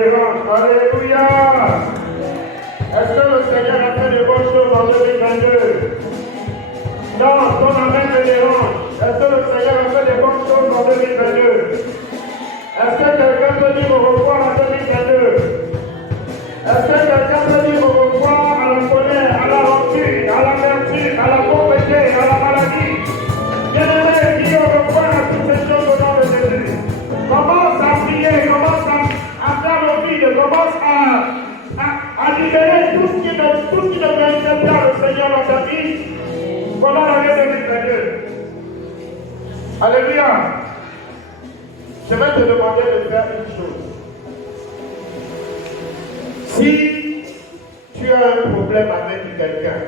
dérange. Alléluia. Est-ce que le Seigneur a fait de bonnes choses en 2022? Non, ton amen me dérange. Est-ce que le Seigneur a fait de bonnes choses en 2022? Est-ce que quelqu'un peut dire au revoir en 2022? Est-ce que quelqu'un peut dire au revoir à la colère, à la rancune, à l'amertume, à la pauvreté, à la maladie? Bien-aimé, dis au revoir à toutes ces choses au nom de Jésus. Commence à prier, commence à faire le vide, commence à libérer tout ce qui ne mérite pas le Seigneur dans ta vie. Pendant l'année 2022. Alléluia. Je vais te demander de faire une chose. Si tu as un problème avec quelqu'un,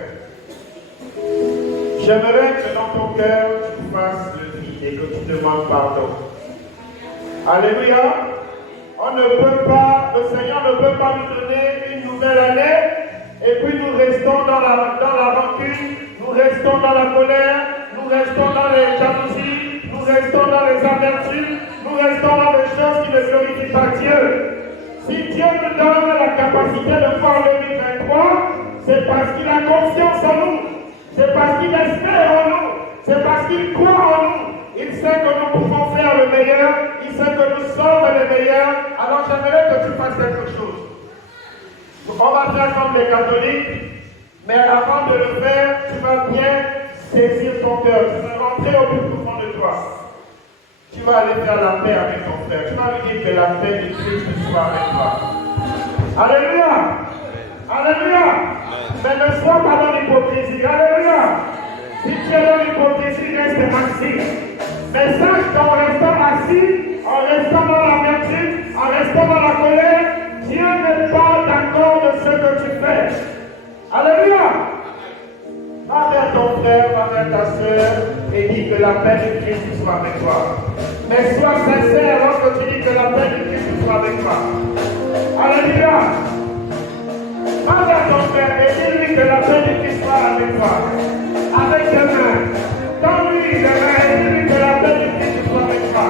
j'aimerais que dans ton cœur, tu fasses le vide et que tu demandes pardon. Alléluia. On ne peut pas, le Seigneur ne peut pas nous donner une nouvelle année et puis nous restons dans la rancune, nous restons dans la colère, nous restons dans les jalousies, nous restons dans les amertumes, nous restons dans les choses qui ne glorifient pas Dieu. Si Dieu nous donne la capacité de voir 2023, c'est parce qu'il a confiance en nous, c'est parce qu'il espère en nous, c'est parce qu'il croit en nous. Il sait que nous pouvons faire le meilleur, il sait que nous sommes les meilleurs. Alors j'aimerais que tu fasses quelque chose. On va faire comme les catholiques, mais avant de le faire, tu vas bien saisir ton cœur, tu vas rentrer au plus profond de toi. Tu vas aller faire la paix avec ton frère. Tu vas lui dire que la paix de Christ soit avec toi. Alléluia. Alléluia. Mais ne sois pas dans l'hypocrisie. Alléluia. Si tu es dans l'hypocrisie, reste assis. Mais sache qu'en restant assis, en restant dans l'amertume, en restant dans la colère, Dieu n'est pas d'accord de ce que tu fais. Alléluia. Va vers ton frère, va vers ta soeur et dis que la paix de Christ soit avec toi. Mais sois sincère lorsque tu dis que la paix de Christ soit avec toi. Alléluia. Va vers ton frère et dis-lui que la paix de Christ soit avec toi. Avec tes mains. Tends-lui les mains et dis-lui que la paix de Christ soit avec toi.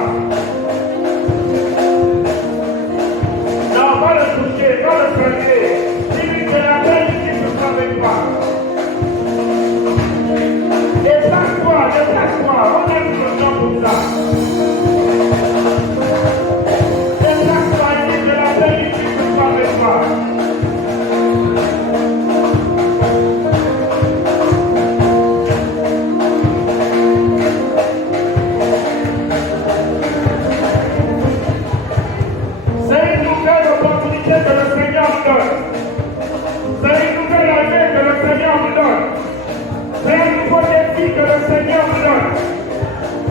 Non, va le toucher, va le frapper. Dis-lui que la paix de Christ soit avec toi. Déplace-toi, on a tout le temps pour ça. Déplace-toi et dis que la paix du Christ soit avec toi. C'est une nouvelle opportunité que le Seigneur nous donne. C'est une nouvelle année que le Seigneur nous donne. C'est un nouveau défi que le Seigneur nous donne.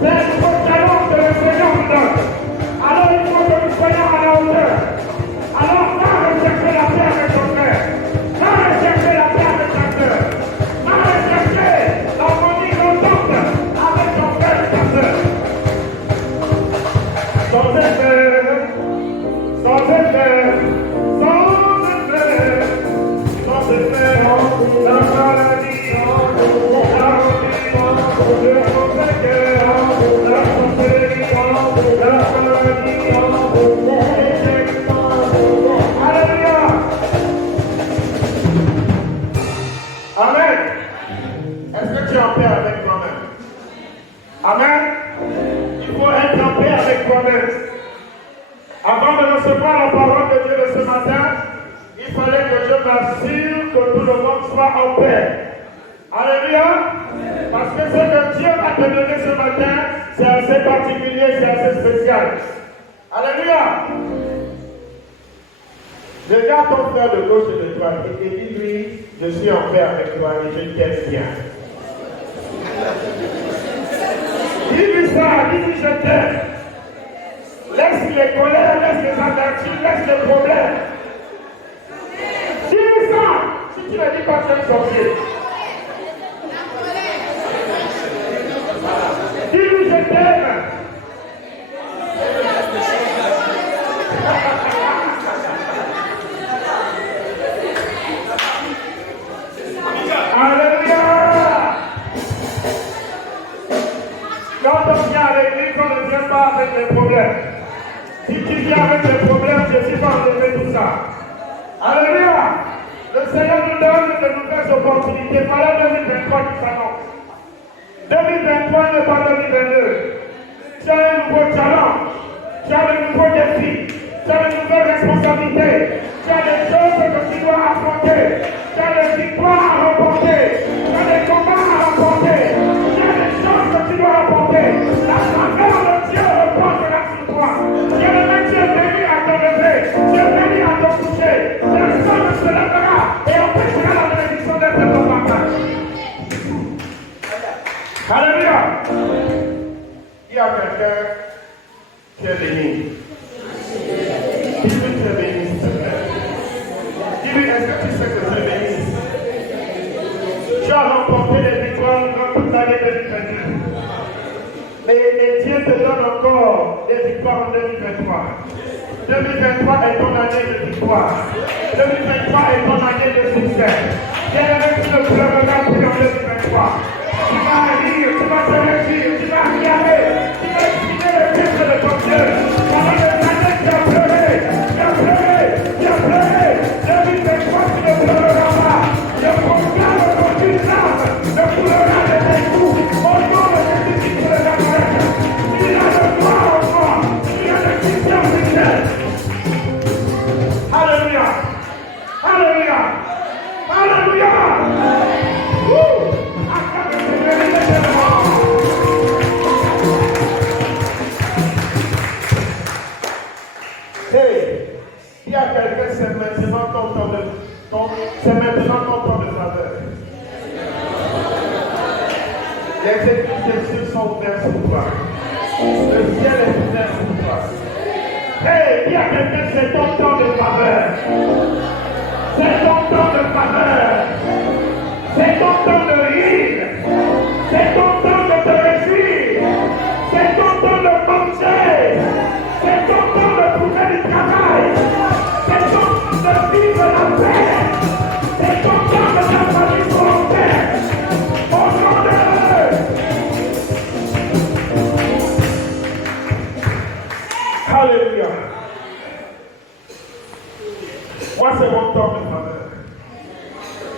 C'est un nouveau talent que le Seigneur nous donne. Alors il faut que nous soyons à la hauteur. Alors va rechercher la paix avec ton frère. Va rechercher la paix avec ta soeur. Va rechercher l'harmonie contente avec ton frère et ta soeur. Sans effet, sans effet, sans effet, sans effet, la maladie. Amen. Est-ce que tu es en paix avec toi-même? Amen. Il faut être en paix avec toi-même. Avant de recevoir la parole de Dieu de ce matin, il fallait que je m'assure que tout le monde soit en paix. Alléluia. Parce que ce que Dieu va te donner ce matin, c'est assez particulier, c'est assez spécial. Alléluia. Regarde ton frère de gauche et de droite et dis-lui, je suis en paix avec toi et je t'aime bien. Dis-lui ça, dis-lui je t'aime. Laisse les colères, laisse les amertumes, laisse les problèmes. Dis-lui ça. Si tu ne dis pas, tu es sorcier. Dis-lui je t'aime. Alléluia. Quand on vient à l'église, on ne vient pas avec des problèmes. Si tu viens avec des problèmes, Jésus va enlever tout ça. Alléluia. Le Seigneur nous donne de nouvelles opportunités. Voilà 2023 qui s'annonce. 2023 n'est pas 2022. Tu as un nouveau challenge. Tu as de nouveaux défis. Tu as de nouvelles responsabilités. Tu as des choses que tu dois affronter. Tu as des victoires à remporter. Tu as des combats à remporter. Tu as des choses que tu dois remporter. La faveur de Dieu reposera sur toi. Dieu est béni à ton lever. Dieu est béni à ton coucher. Personne ne se lèvera et empêchera la bénédiction d'être ton partage. Alléluia. Il y a quelqu'un qui est béni. Dis-lui que tu es béni, s'il te plaît. Dis-lui, est-ce que tu sais que tu es béni? Tu as remporté des victoires durant toute l'année 2022. Et Dieu te donne encore des victoires en 2023. 2023 est ton année de victoire. 2023 est ton année de succès. Bien-aimé, tu ne pleureras plus en 2023. Tu vas rire, tu vas te réjouir, tu vas regarder, tu vas exprimer le titre de ton Dieu. Pendant les années, tu as pleuré, tu as pleuré, tu as pleuré. 2023, tu ne pleureras pas. Je proclame aujourd'hui l'âme ne coulera de tes coups. Au nom de Jésus-Christ de Nazareth, il a le droit au corps, il a le Christian fidèle. Alléluia, alléluia, alléluia. Hey, il y a quelqu'un, c'est maintenant ton temps de faveur. Les cieux sont ouverts sur toi. Le ciel est ouvert sur toi. Hey, il y a quelqu'un, c'est ton temps de faveur. C'est ton temps de faveur. C'est ton temps de rire. C'est ton temps de te réjouir. C'est ton temps de manger. C'est ton temps de trouver du travail. C'est ton temps de vivre la paix. C'est ton temps de ta famille volontaire. Au nom de Dieu. Alléluia. Moi, c'est mon temps de faveur.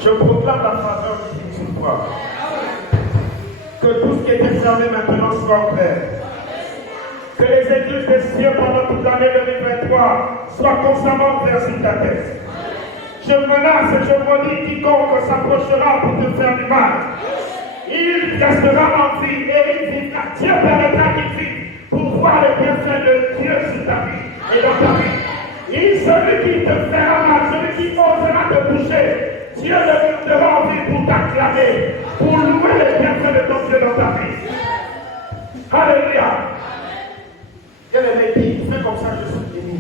Je proclame la faveur de Dieu sur toi. Que tout ce qui est fermé maintenant soit ouvert. Que les églises des cieux pendant toute l'année 2023 soient constamment ouvertes sur ta tête. Je menace et je maudis quiconque s'approchera pour te faire du mal. Il restera en vie et il vivra. Dieu permettra qu'il vive pour voir les bienfaits de Dieu sur ta vie et dans ta vie. Et celui qui te fera mal, celui qui osera te toucher, Dieu le donnera en vie pour t'acclamer, pour louer les bienfaits de ton Dieu dans ta vie. Alléluia. Il y a des qui fais comme ça, je suis béni.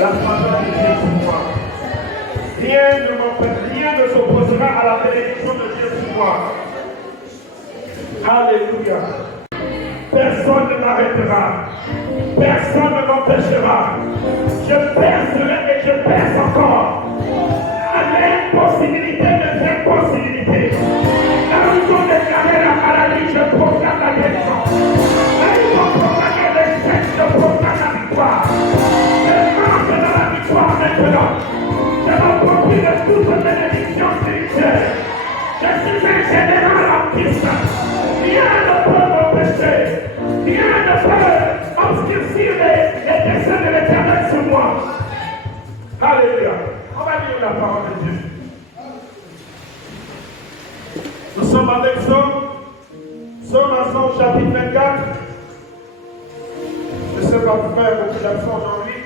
La faveur de Dieu sur moi. Rien ne s'opposera à la bénédiction de Dieu sur moi. Alléluia. Personne ne m'arrêtera. Personne ne m'empêchera. Je percerai et je perce encore. L'impossibilité devient possibilité. Là où ils ont déclaré la maladie, je proclame la guérison. Là où ils ont proclamé l'échec, je proclame la victoire. Je marche dans la victoire maintenant. Je m'approprie de toute bénédiction spirituelle. Je suis un général en Christ. Rien ne peut m'empêcher. Rien ne peut obscurcir les desseins de l'Éternel sur moi. Alléluia. On va lire la parole de Dieu. Nous sommes avec Somme chapitre 24. Je ne sais pas faire beaucoup d'accent aujourd'hui.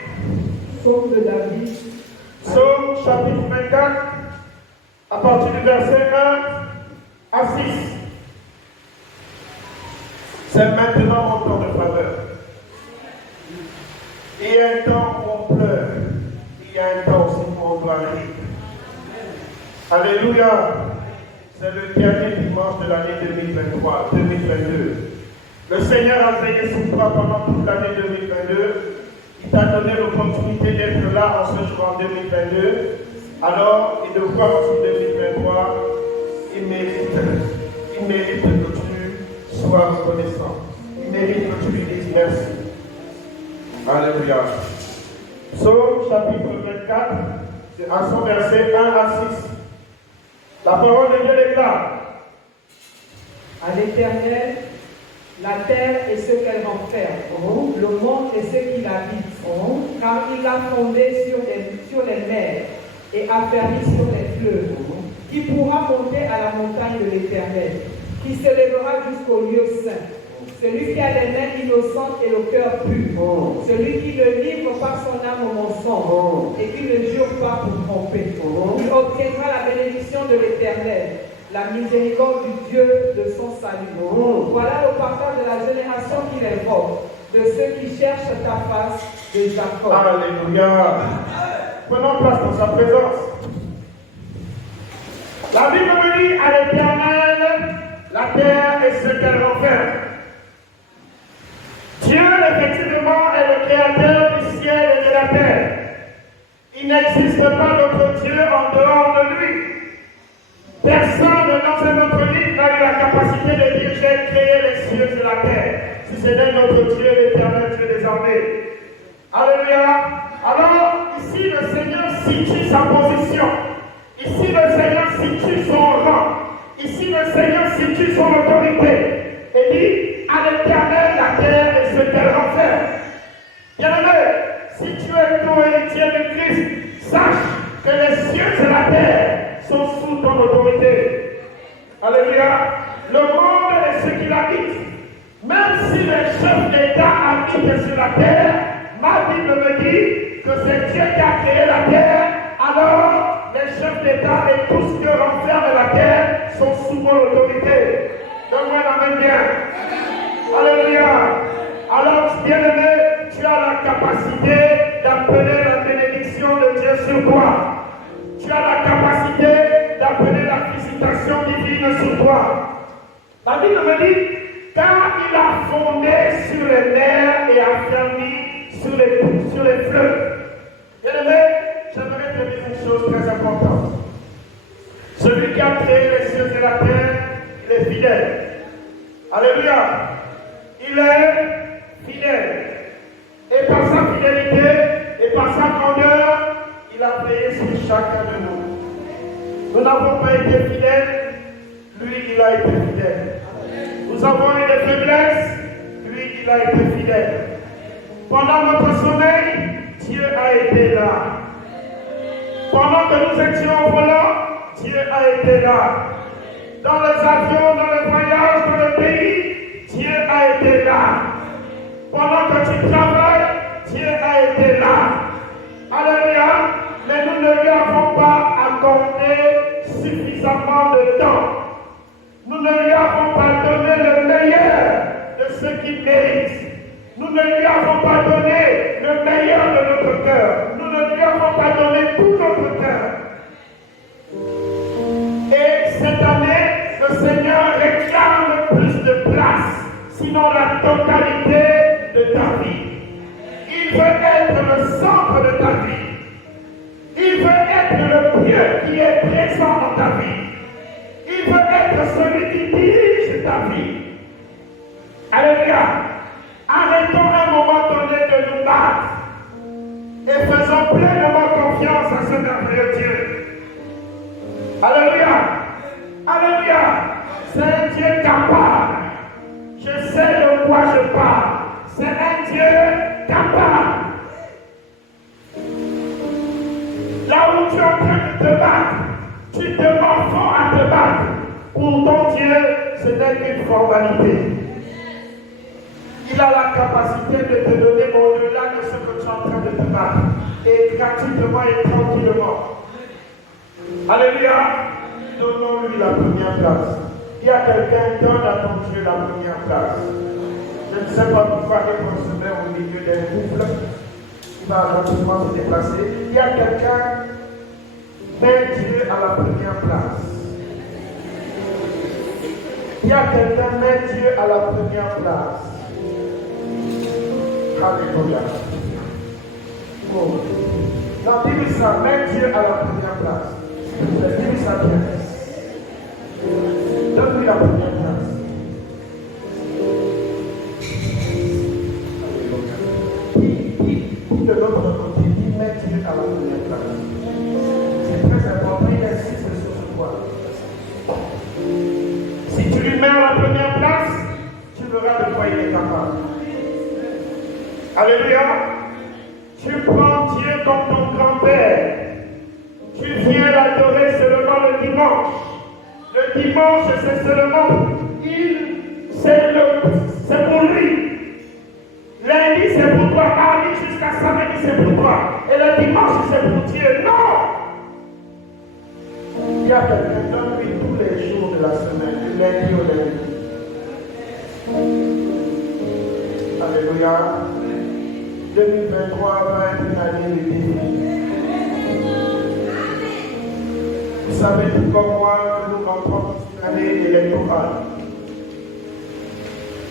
Somme de David. Somme chapitre 24, à partir du verset 1 à 6. C'est maintenant mon temps de faveur. Il y a un temps où on pleure. Il y a un temps aussi où on doit rire. Alléluia. C'est le dernier dimanche de l'année 2022. Le Seigneur a veillé sur toi pendant toute l'année 2022. Il t'a donné l'opportunité d'être là en ce jour en 2022. Alors, et de voir aussi 2023, il mérite que tu sois reconnaissant. Il mérite que tu lui dises merci. Alléluia. Psaume chapitre 24, c'est à son verset 1 à 6. La parole de Dieu déclare. À l'Éternel, la terre et ce qu'elle renferme, le monde et ceux qui l'habitent, car il l'a fondé sur les mers et affermi sur les fleuves. Qui pourra monter à la montagne de l'Éternel, qui se lèvera jusqu'au lieu saint. Celui qui a les mains innocentes et le cœur pur, celui qui ne livre pas son âme au mensonge et qui ne jure pas pour tromper. Il obtiendra la bénédiction de l'Éternel, la miséricorde du Dieu de son salut. Voilà le partage de la génération qui les vote, de ceux qui cherchent ta face de Jacob. Alléluia. Prenons place dans sa présence. La Bible me dit à l'Éternel, la terre et ce qu'elle renferme. Dieu, effectivement, est le créateur du ciel et de la terre. Il n'existe pas d'autre Dieu en dehors de lui. Personne dans notre livre n'a eu la capacité de dire j'ai créé les cieux et la terre. Si c'était notre Dieu, l'Éternel Dieu des armées. Alléluia. Alors, ici, le Seigneur situe sa position. Ici, le Seigneur situe son rang. Ici, le Seigneur situe son autorité. Et dit, à l'Éternel, la terre et ce qu'elle renferme. Bien-aimé, si tu es co-héritier de Christ, sache que les cieux et la terre sont sous ton autorité. Alléluia. Le monde et ceux qui l'habitent. Même si les chefs d'État habitent sur la terre, ma Bible me dit que c'est Dieu qui a créé la terre. Alors, les chefs d'État et tout ce que renferme la terre sont sous mon autorité. Donne-moi la main bien. Alléluia. Alors, bien-aimé, tu as la capacité d'appeler la bénédiction de Dieu sur toi. Tu as la capacité d'appeler la visitation divine sur toi. La Bible me dit, car il a fondé sur les mers et affermi sur les fleuves. Bien-aimé, j'aimerais te dire une chose très importante. Celui qui a créé les cieux et la terre, il est fidèle. Alléluia. Il est fidèle. Et par sa fidélité et par sa grandeur, il a payé sur chacun de nous. Nous n'avons pas été fidèles, lui, il a été fidèle. Nous avons eu des faiblesses, lui, il a été fidèle. Pendant notre sommeil, Dieu a été là. Pendant que nous étions au volant, Dieu a été là. Dans les avions, dans les voyages, dans le pays, Dieu a été là. Pendant que tu travailles, Dieu a été là. Alléluia. Mais nous ne lui avons pas accordé suffisamment de temps. Nous ne lui avons pas donné le meilleur de ce qu'il mérite. Nous ne lui avons pas donné le meilleur de notre cœur. Nous ne lui avons pas donné tout notre cœur. Et cette année, le Seigneur réclame plus de place, sinon la totalité de ta vie. Il veut être le centre de ta vie. Il veut être le Dieu qui est présent dans ta vie. Il veut être celui qui dirige ta vie. Alléluia. Arrêtons un moment donné de nous battre et faisons pleinement confiance à ce merveilleux Dieu. Alléluia. Alléluia. C'est un Dieu capable. Je sais de quoi je parle. C'est un Dieu capable. Là où tu es en train de te battre, tu te morfonds à te battre. Pour ton Dieu, ce n'est qu'une formalité. Il a la capacité de te donner au-delà de ce que tu es en train de te battre. Et gratuitement et tranquillement. Alléluia. Donnons-lui la première place. Il y a quelqu'un, donne à ton Dieu la première place. Je ne sais pas pourquoi on se met au milieu d'un couple. Il va rapidement se déplacer. Il y a quelqu'un, mets Dieu à la première place. Il y a quelqu'un, mets Dieu à la première place. Alléluia. Oh. Non, dis-lui ça, mets Dieu à la première place. Dis-lui ça bien. Donne-lui la première place. Alléluia. quoi il est capable. Alléluia. Tu prends Dieu comme ton grand-père. Tu viens l'adorer seulement le dimanche. Le dimanche, c'est seulement c'est pour lui. Lundi, c'est pour toi. Mardi jusqu'à samedi, c'est pour toi. Et le dimanche, c'est pour Dieu. Non! Il y a quelqu'un, donne-lui tous les jours de la semaine, du lundi au lundi. Alléluia. 2023 va être une année de défi. Vous savez tout comme moi que nous entrons dans une année électorale.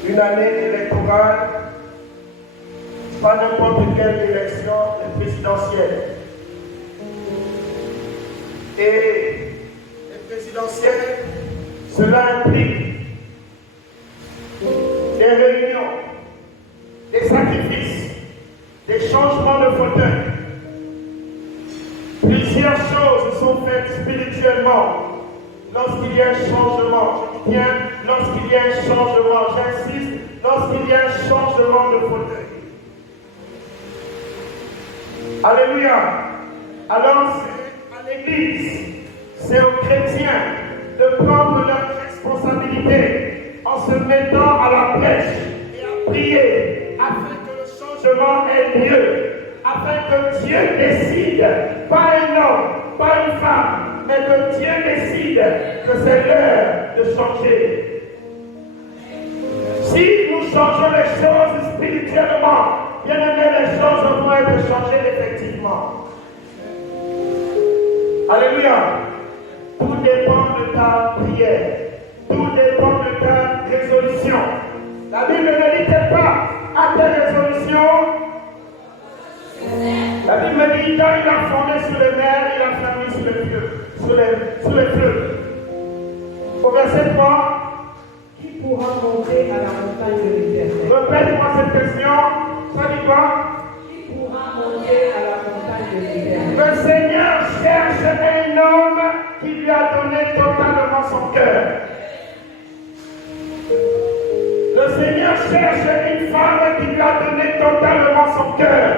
Une année électorale, pas n'importe quelle élection présidentielle. Et les présidentielles, cela implique des réunions, des sacrifices, des changements de fauteuil. Plusieurs choses sont faites spirituellement lorsqu'il y a un changement. Je dis bien, lorsqu'il y a un changement, j'insiste, lorsqu'il y a un changement de fauteuil. Alléluia. Alors c'est à l'Église, c'est aux chrétiens de prendre leurs responsabilités en se mettant à la brèche et à prier afin que le changement ait lieu, afin que Dieu décide, pas un homme, pas une femme, mais que Dieu décide que c'est l'heure de changer. Si nous changeons les choses spirituellement, bien aimé, les choses vont être changées effectivement. Alléluia. Tout dépend de ta prière. Tout dépend de ta résolution. La Bible ne dit pas à tes résolutions. La Bible dit quand il a fondé sur les mers, il a fermé sur les feux. Sur les feux. Au verset 3. Qui pourra monter à la montagne de l'Éternel? Répète-moi cette question. Ça dit quoi? Qui pourra monter à la montagne de l'Éternel? Le Seigneur cherche un homme qui lui a donné totalement son cœur. Le Seigneur cherche une femme qui lui a donné totalement son cœur.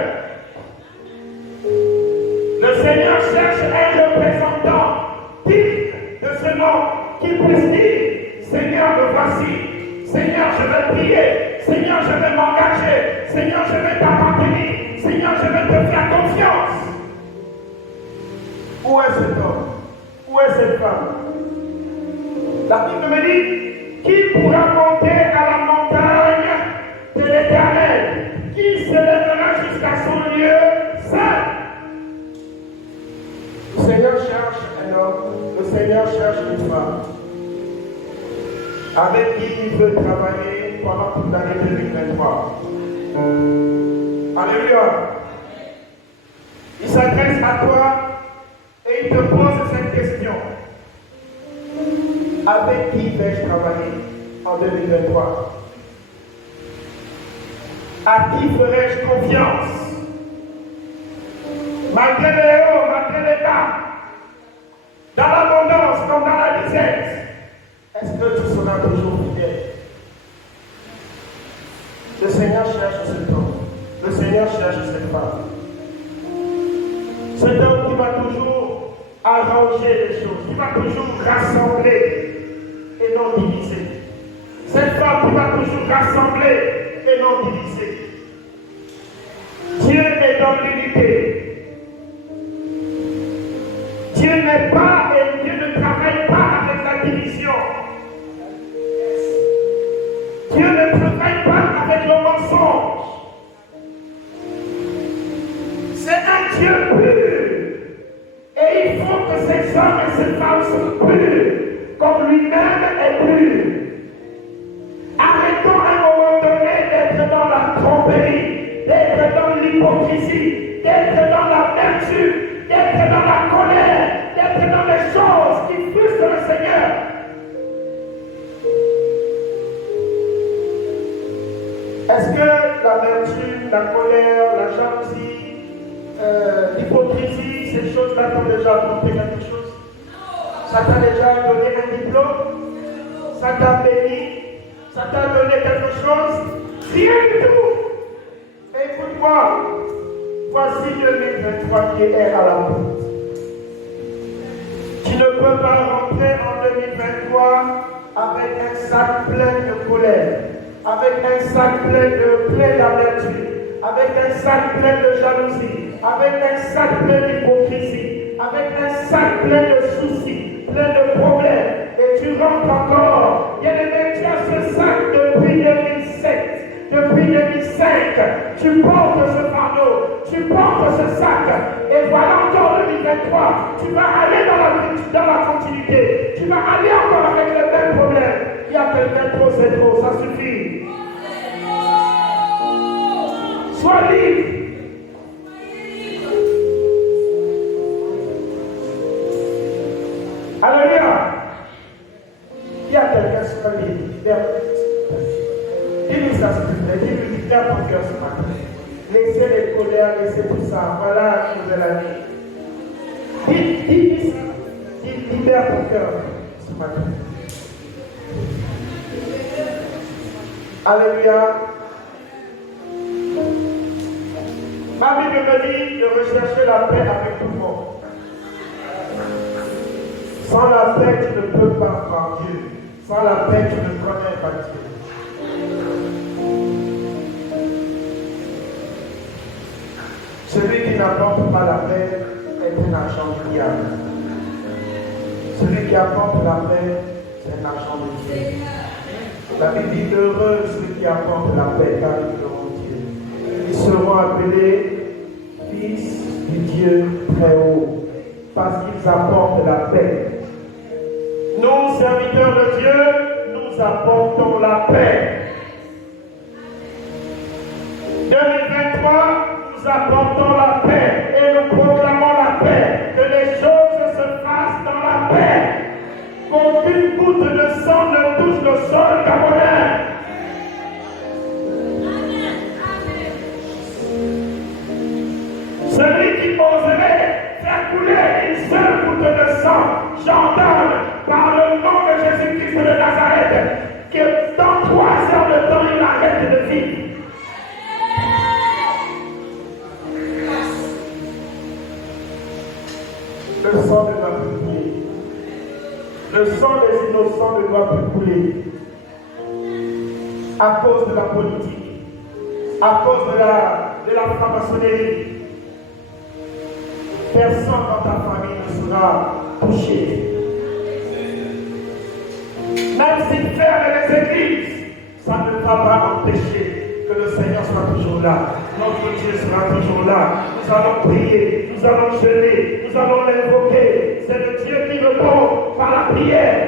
Le Seigneur cherche un représentant digne de ce nom qui puisse dire: Seigneur, me voici. Seigneur, je vais prier. Seigneur, je vais m'engager. Seigneur, je vais t'appartenir. Seigneur, je vais te faire confiance. Où est cet homme? Où est cette femme? La Bible me dit: qui pourra monter à la montagne de l'Éternel? Qui se lèvera jusqu'à son lieu saint? Le Seigneur cherche un homme, le Seigneur cherche une femme avec qui il veut travailler pendant toute l'année 2023. Alléluia. Il s'adresse à toi et il te pose cette question: avec qui vais-je travailler en 2023? À qui ferai-je confiance? Malgré les hauts, malgré les bas, dans l'abondance comme dans la disette, est-ce que tu seras toujours fidèle? Le Seigneur cherche cet homme. Le Seigneur cherche cette femme. Cet homme qui va toujours arranger les choses, qui va toujours rassembler et non diviser. Cette femme qui va toujours rassembler et non diviser. Dieu est dans l'unité. Dieu n'est pas et Dieu ne travaille pas avec la division. Dieu ne travaille pas avec le mensonge. C'est un Dieu pur. Et il faut que ces hommes et ces femmes soient purs, comme lui-même est pur. Arrêtons à un moment donné d'être dans la tromperie, d'être dans l'hypocrisie, d'être dans la vertu, d'être dans la colère, d'être dans les choses qui frustrent le Seigneur. Est-ce que l'amertume, la colère, la jalousie, l'hypocrisie, ces choses-là t'ont déjà apporté quelque chose? Ça t'a déjà donné un diplôme? Ça t'a béni? Ça t'a donné donner quelque chose? Rien du tout. Écoute-moi, voici 2023 qui est à la porte. Tu ne peux pas rentrer en 2023 avec un sac plein de colère, avec un sac plein d'amertume, avec un sac plein de jalousie, avec un sac plein d'hypocrisie, avec un sac plein de soucis, plein de problèmes, et tu rentres encore. Bien aimé, tu as ce sac depuis 2007, depuis 2005. Tu portes ce fardeau, tu portes ce sac, et voilà encore 2023. Tu vas aller dans la continuité, tu vas aller encore avec les mêmes problèmes. Il y a quelqu'un trop, c'est trop, ça suffit. Sois libre. Alléluia. Il y a quelqu'un sur la ligne. Dis-lui ça, s'il te plaît. Dis-lui, libère ton cœur ce matin. Laissez les colères, laissez tout ça. Voilà une nouvelle année. Dis ça. Libère ton cœur ce matin. Alléluia. Ma Bible me dit de rechercher la paix avec tout le monde. Sans la paix, tu ne peux pas voir Dieu. Sans la paix, tu ne connais pas Dieu. Celui qui n'apporte pas la paix est un agent du diable. Celui qui apporte la paix, c'est un agent de Dieu. La Bible dit heureux ceux qui apportent la paix, car ils auront Dieu. Ils seront appelés fils du Dieu très haut, parce qu'ils apportent la paix. Nous, serviteurs de Dieu, nous apportons la paix. 2023, nous apportons la paix et nous proclamons la paix. Que les choses se fassent dans la paix. Qu'aucune goutte de sang ne touche le sol gabonais. Celui qui oserait faire couler une seule goutte de sang, j'entends par le nom de Jésus-Christ de Nazareth que dans 3 heures de temps, il arrête de vivre. Le sang ne doit plus couler. Le sang des innocents ne doit plus couler. À cause de la politique, à cause de la franc-maçonnerie. Personne dans ta famille ne sera touché. Même s'ils ferment les églises, ça ne va pas empêcher que le Seigneur soit toujours là. Notre Dieu sera toujours là. Nous allons prier, nous allons jeûner, nous allons l'invoquer. C'est le Dieu qui répond par la prière.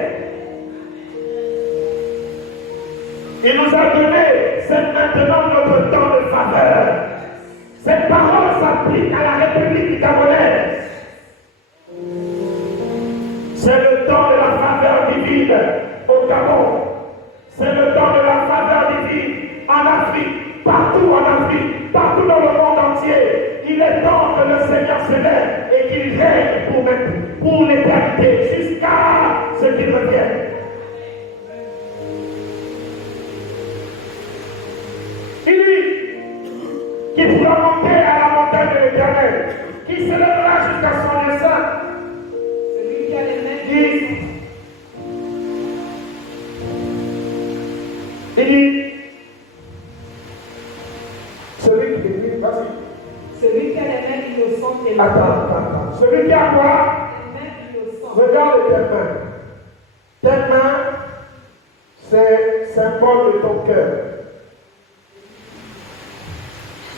Il nous a donné, c'est maintenant notre temps de faveur. Cette parole s'applique à la République gabonaise. C'est le temps de la faveur divine au Gabon. C'est le temps de la faveur divine en Afrique, partout en Afrique, partout dans le monde entier. Il est temps que le Seigneur se lève et qu'il règne pour l'éternité, jusqu'à ce qu'il revienne. Il dit qui pourra monter à la montagne de l'Éternel, qui s'élèvera jusqu'à son lieu saint. Celui qui a les mains il dit, celui qui est vas-y. Celui qui a les mains innocentes et Attends. Celui qui a quoi? les mains innocentes. Regarde tes mains. Tes mains, c'est symbole de ton cœur.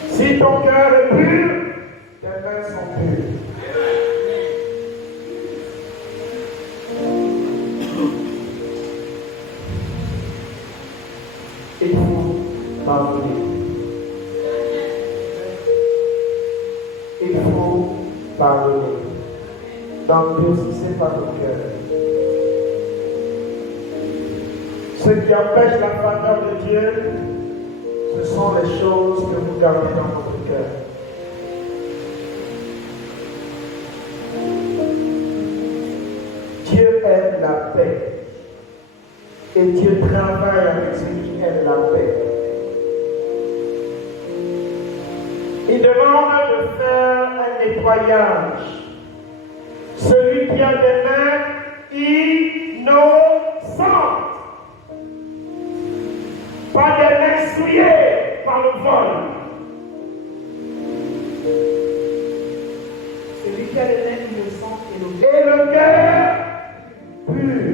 Si ton cœur est pur, tes mains sont pures. Il faut pardonner. Il faut pardonner. Donc, durcissez pas ton cœur. Ce qui empêche la faveur de Dieu, ce sont les choses que vous gardez dans votre cœur. Dieu aime la paix. Et Dieu travaille avec ceux qui aiment la paix. Il demande de faire un nettoyage. Celui qui a des mains innocentes. Pas des mains souillées par le vol. Celui qui a les mains innocentes et le cœur pur.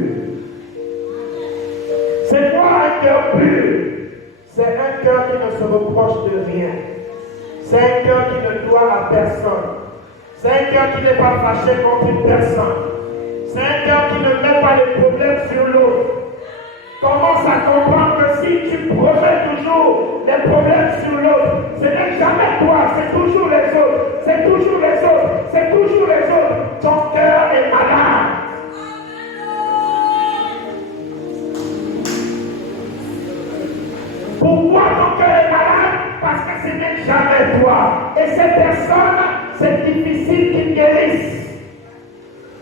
C'est quoi un cœur pur? C'est un cœur qui ne se reproche de rien. C'est un cœur qui ne doit à personne. C'est un cœur qui n'est pas fâché contre une personne. C'est un cœur qui ne met pas les problèmes sur l'autre. Commence à comprendre que si tu projettes toujours les problèmes sur l'autre, ce n'est jamais toi, c'est toujours les autres. C'est toujours les autres. C'est toujours les autres. Ton cœur est malade. Pourquoi ton cœur est malade? Parce que ce n'est jamais toi. Et ces personnes, c'est difficile qu'ils guérissent.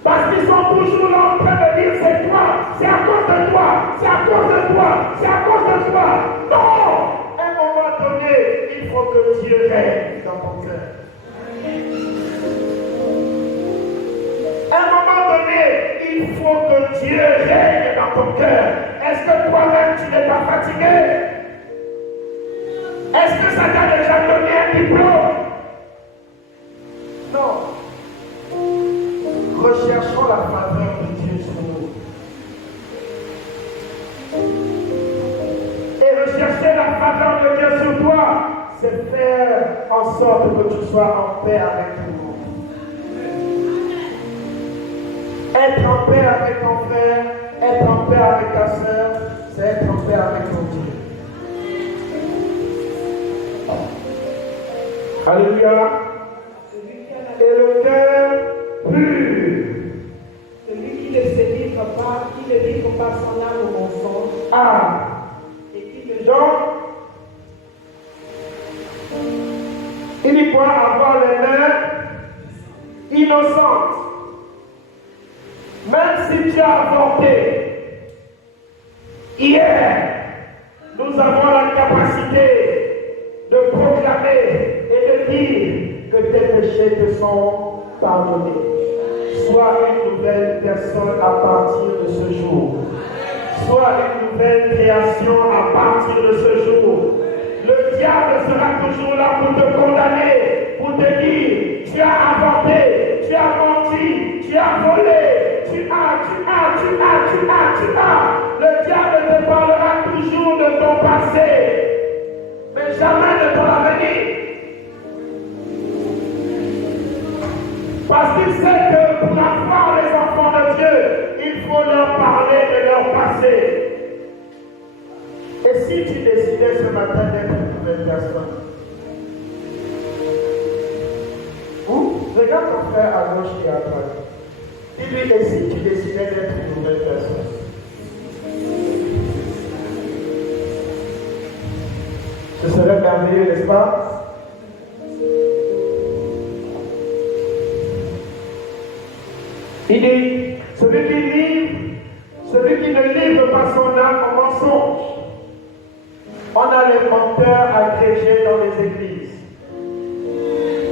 Parce qu'ils sont toujours là en train de dire c'est toi, c'est à cause de toi, c'est à cause de toi, c'est à cause de toi. Non! À un moment donné, il faut que Dieu règne dans ton cœur. À un moment donné, il faut que Dieu règne dans ton cœur. Est-ce que toi-même tu n'es pas fatigué? Est-ce que ça t'a déjà donné un diplôme? Non. Recherchons la faveur de Dieu sur nous. Et rechercher la faveur de Dieu sur toi, c'est faire en sorte que tu sois en paix avec tout le monde. Être en paix avec ton frère, être en paix avec ta soeur, c'est être en paix avec ton Dieu. Alléluia. Et le cœur pur. Celui qui ne se livre pas, qui ne livre pas son âme au mensonge. Ah. Et qui ne Donc, il doit avoir les mains innocentes. Même si tu as avorté, hier, nous avons la capacité de proclamer et de dire que tes péchés te sont pardonnés. Sois une nouvelle personne à partir de ce jour. Sois une nouvelle création à partir de ce jour. Le diable sera toujours là pour te condamner, pour te dire, tu as inventé, tu as menti, tu as volé, tu as. Le diable te parlera toujours de ton passé, mais jamais de ton avenir. Parce qu'il sait que pour avoir les enfants de Dieu, il faut leur parler de leur passé. Et si tu décidais ce matin d'être une nouvelle personne, regarde ton frère à gauche et à droite. Dis-lui, et si tu décidais d'être une nouvelle personne? Ce serait merveilleux, n'est-ce pas? Il dit, celui qui ne livre pas son âme au mensonge. On a les menteurs agrégés dans les églises.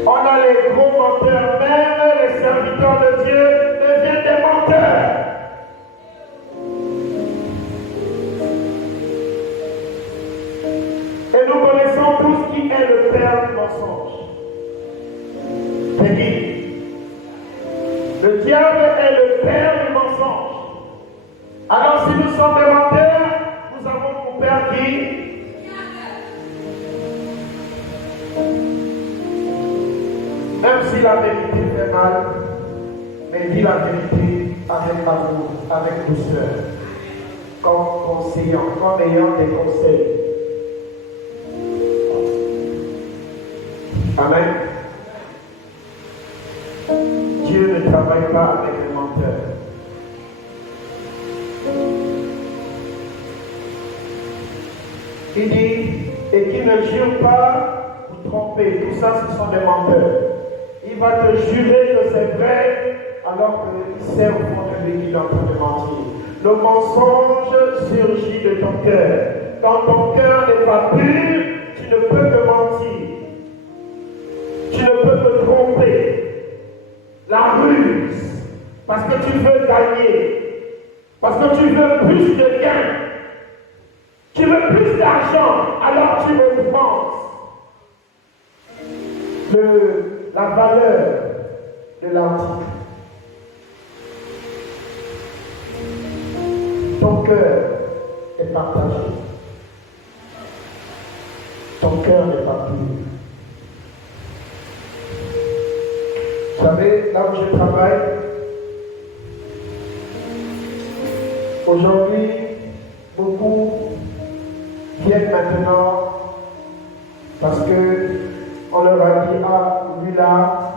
On a les gros menteurs, même les serviteurs de Dieu deviennent des menteurs. Et nous connaissons tous qui est le père du mensonge. C'est qui? Le diable est le père du mensonge. Alors si nous sommes des menteurs, nous avons pour père qui? Même si la vérité fait mal, mais dis la vérité avec amour, avec douceur, comme conseillant, comme ayant des conseils. Amen. Dieu ne travaille pas avec les menteurs. Il dit, et qui ne jure pas pour tromper, tout ça ce sont des menteurs. Il va te jurer que c'est vrai, alors qu'il sait au fond de lui qu'il est en train de mentir. le mensonge surgit de ton cœur. Quand ton cœur n'est pas pur, tu ne peux que mentir. Tu ne peux que tromper. La ruse, parce que tu veux gagner, parce que tu veux plus de gains, tu veux plus d'argent, alors tu offenses la valeur de l'article. Ton cœur est partagé. Ton cœur n'est pas pur. Vous savez, là où je travaille, aujourd'hui, beaucoup viennent maintenant parce que on leur a dit, ah, lui là,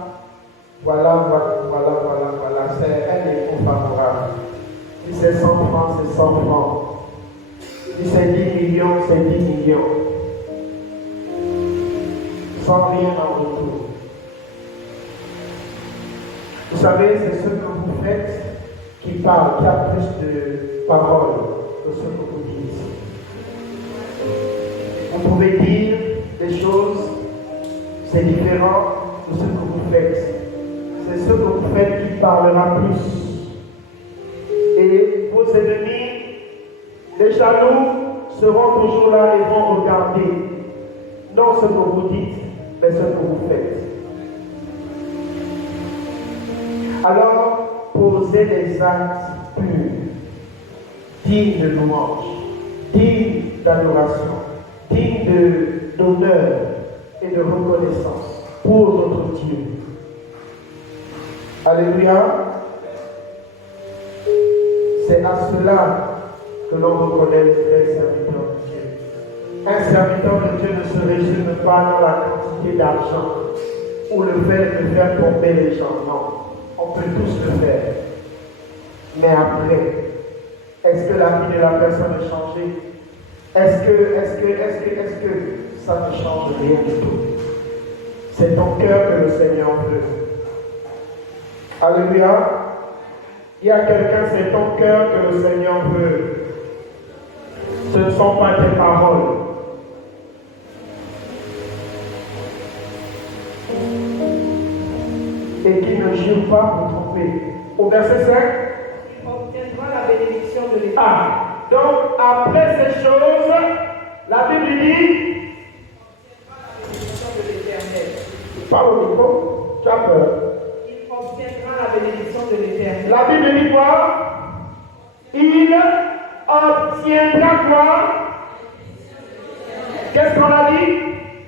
voilà, c'est un écho favorable. Si c'est 100 francs, c'est 100 francs. Si c'est 10 millions, c'est 10 millions. Sans rien en retour. Vous savez, c'est ce que vous faites qui parle, qui a plus de paroles que ce que vous dites. Vous pouvez dire des choses, c'est différent de ce que vous faites. C'est ce que vous faites qui parlera plus. Et vos ennemis, les jaloux, seront toujours là et vont regarder, non ce que vous dites, mais ce que vous faites. Alors, posez des actes purs, dignes de louange, dignes d'adoration, dignes d'honneur et de reconnaissance pour notre Dieu. Alléluia. C'est à cela que l'on reconnaît le vrai serviteur de Dieu. Un serviteur de Dieu ne se résume pas dans la quantité d'argent ou le fait de faire tomber les gens. Non. On peut tous le faire. Mais après, est-ce que la vie de la personne est changée? Est-ce que ça ne change rien du tout? C'est ton cœur que le Seigneur veut. Alléluia. Il y a quelqu'un, c'est ton cœur que le Seigneur veut. Ce ne sont pas tes paroles. Et qui ne jure pas pour tromper. Au verset 5, il obtiendra la bénédiction de l'Éternel. Ah, donc après ces choses, la Bible dit, De l'Éternel. parle au micro, tu as peur. Il obtiendra la bénédiction de l'Éternel. La Bible dit quoi? Il obtiendra quoi? Qu'est-ce qu'on a dit?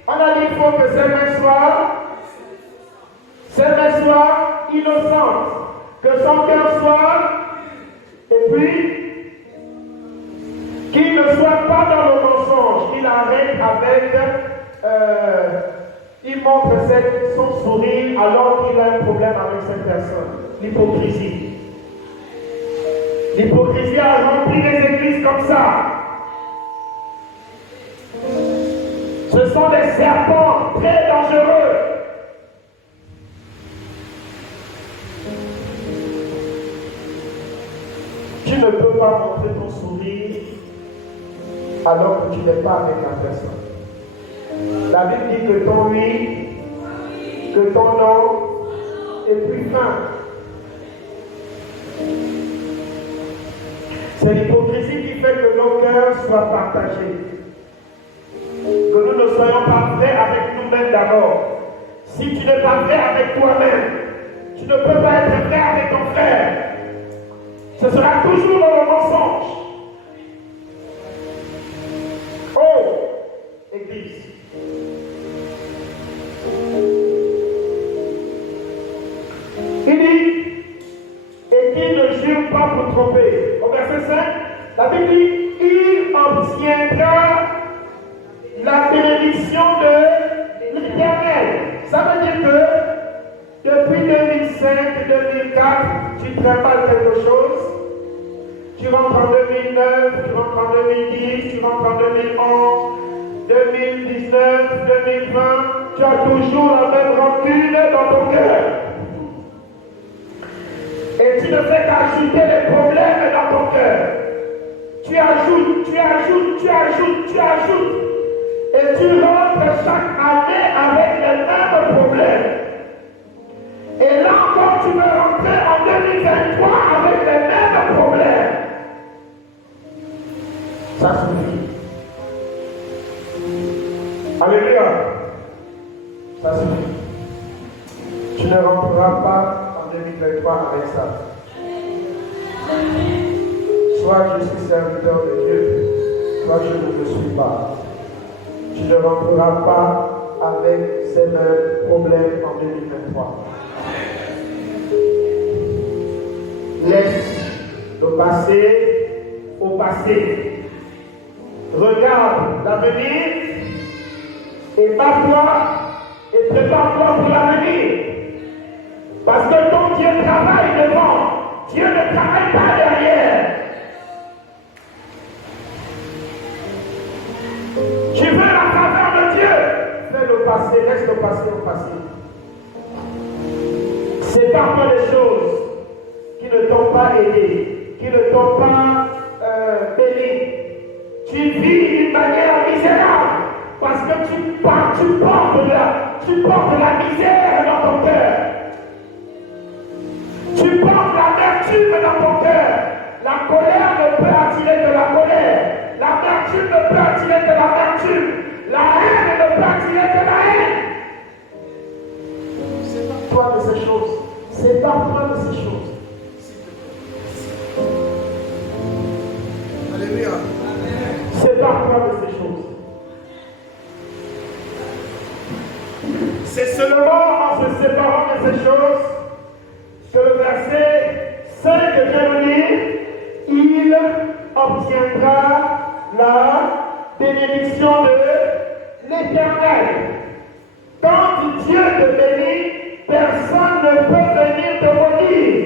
On a dit qu'il faut que ses mains soient innocentes, que son cœur soit, et puis qu'il ne soit pas dans le mensonge, qu'il arrête avec, il montre son sourire alors qu'il a un problème avec cette personne, l'hypocrisie. L'hypocrisie a rempli les églises comme ça. Ce sont des serpents très dangereux. Tu ne peux pas montrer ton sourire alors que tu n'es pas avec la personne. La Bible dit que ton oui, que ton non est plus fin. C'est l'hypocrisie qui fait que nos cœurs soient partagés. Que nous ne soyons pas vrais avec nous-mêmes d'abord. Si tu n'es pas vrai avec toi-même, tu ne peux pas être vrai avec ton frère. Ce sera toujours dans le mensonge. Oh, Église. Il dit, et qu'il ne jure pas pour tromper. Au verset 5, la Bible dit, il obtiendra la bénédiction de l'Éternel. Ça veut dire que depuis 2005, 2004, tu prépares quelque chose. Tu rentres en 2009, tu rentres en 2010, tu rentres en 2011, 2019, 2020. Tu as toujours la même rancune dans ton cœur. Et tu ne fais qu'ajouter les problèmes dans ton cœur. Tu ajoutes, tu ajoutes, tu ajoutes, tu ajoutes. Et tu rentres chaque année avec les mêmes problèmes. Et là encore, tu veux rentrer en 2023 avec les mêmes problèmes. Ça suffit. Alléluia. Ça suffit. Tu ne rentreras pas en 2023 avec ça. Soit je suis serviteur de Dieu, soit je ne le suis pas. Tu ne rentreras pas avec ces mêmes problèmes en 2023. Laisse le passé au passé. Regarde l'avenir et bats-toi et prépare-toi pour l'avenir. Parce que ton Dieu travaille devant, Dieu ne travaille pas derrière. Tu veux la faveur de Dieu, fais le passé, laisse le passé au passé. Sépare-toi des choses qui ne t'ont pas aidé, qui ne t'ont pas béni. Tu vis d'une manière misérable parce que tu portes la misère dans ton cœur. Tu portes l'amertume dans ton cœur. La colère ne peut attirer de la colère. L'amertume ne peut attirer de l'amertume. La haine ne peut attirer de la haine. Sépare-toi de ces choses. Sépare-toi de ces choses. Alléluia. Sépare-toi de ces choses. C'est seulement en se séparant de ces choses que le verset 5 vient nous dire, il obtiendra la bénédiction de l'Éternel. Quand Dieu te bénit, personne ne peut venir te maudire.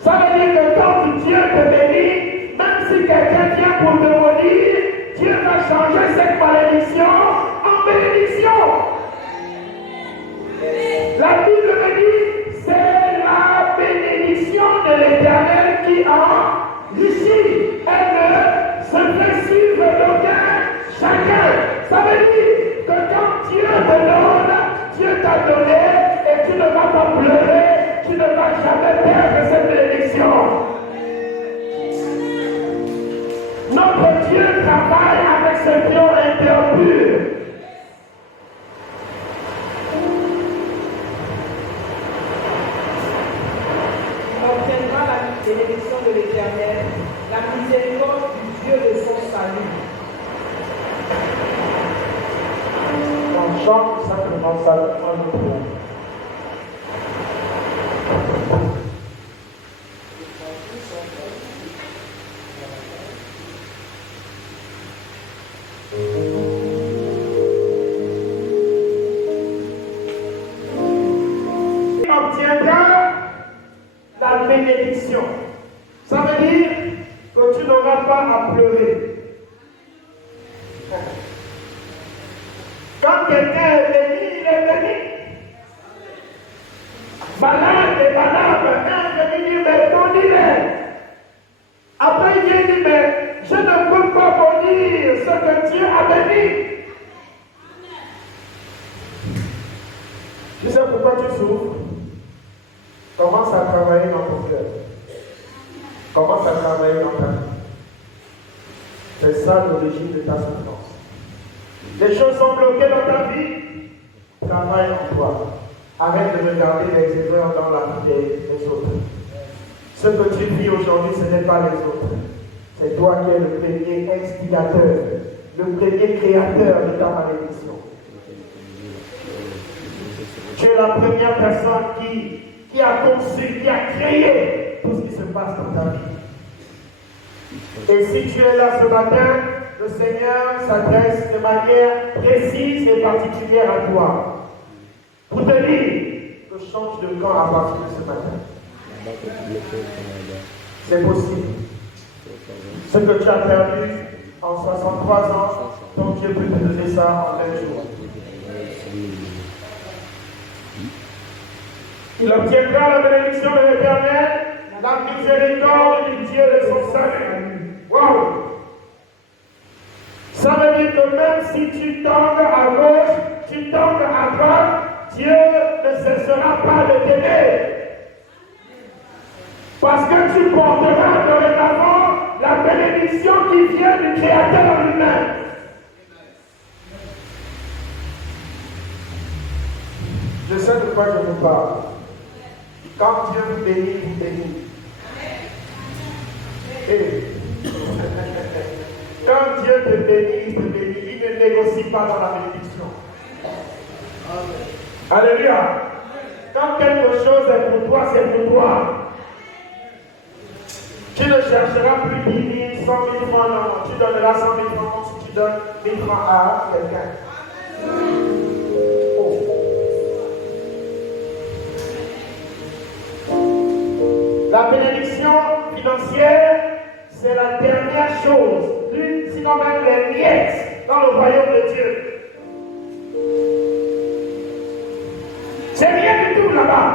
Ça veut dire que quand Dieu te bénit, même si quelqu'un vient pour te maudire, Dieu va changer cette malédiction en bénédiction. La Bible me dit, c'est la bénédiction de l'Éternel qui enrichit. Elle se fait suivre d'aucun chacun. Ça veut dire que quand Dieu te donne, Dieu t'a donné et tu ne vas pas pleurer, tu ne vas jamais perdre cette bénédiction. Notre Dieu travaille avec ce pion interpur. Obtiendra la bénédiction de l'Éternel, la miséricorde du Dieu de son salut. On chante simplement ça en nous. Obtiendra la bénédiction. Ça veut dire que tu n'auras pas à pleurer. Quand quelqu'un est béni, il est béni. Malade et malade, un vient dire, mais maudis-les. Après, il vient dire, mais je ne peux pas maudire ce que Dieu a béni. Tu sais pourquoi tu souffres? Commence à travailler dans ton cœur. Commence à travailler dans ta vie. C'est ça l'origine de ta souffrance. Les choses sont bloquées dans ta vie. Travaille en toi. Arrête de regarder les erreurs dans la vie des autres. Ce que tu vis aujourd'hui, ce n'est pas les autres. C'est toi qui es le premier instigateur, le premier créateur de ta malédiction. Tu es la première personne qui a conçu, qui a créé tout ce qui se passe dans ta vie. Et si tu es là ce matin, le Seigneur s'adresse de manière précise et particulière à toi pour te dire que change de camp à partir de ce matin. C'est possible. Ce que tu as perdu en 63 ans, ton Dieu peut te donner ça en un jour. Il obtiendra la bénédiction de l'Éternel, la miséricorde du Dieu de son salut. Wow! Ça veut dire que même si tu tombes à gauche, tu tombes à droite, Dieu ne cessera pas de t'aider. Parce que tu porteras dorénavant la bénédiction qui vient du Créateur lui-même. Je sais de quoi je vous parle. Quand Dieu vous bénit, vous bénit. Et quand Dieu te bénit, il te bénit. Il ne négocie pas dans la bénédiction. Alléluia. Quand quelque chose est pour toi, c'est pour toi. Tu ne chercheras plus 10 000, 100 000 francs, non. Tu donneras 100 000 francs comme si tu donnes 1000 francs à quelqu'un. Oh. La bénédiction financière, c'est la dernière chose, l'une, sinon même les miettes, dans le royaume de Dieu. C'est rien du tout là-bas.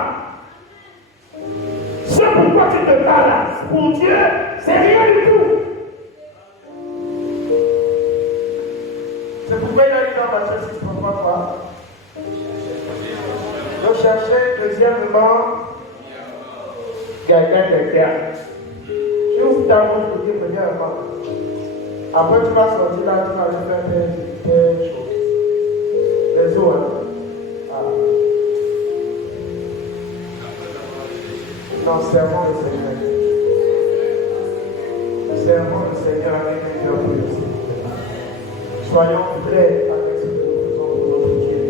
Ce pourquoi tu te bats là, pour Dieu, c'est rien du tout. C'est pourquoi il a dit dans Matthieu 6, quoi. De chercher, deuxièmement, quelqu'un. Juste ta bouche pour dire premièrement. Après tu vas sortir là, tu vas aller faire telle chose. Les autres. Non, servons le Seigneur. Servons le Seigneur avec un cœur pur. Soyons vrais avec ce que nous faisons pour notre Dieu.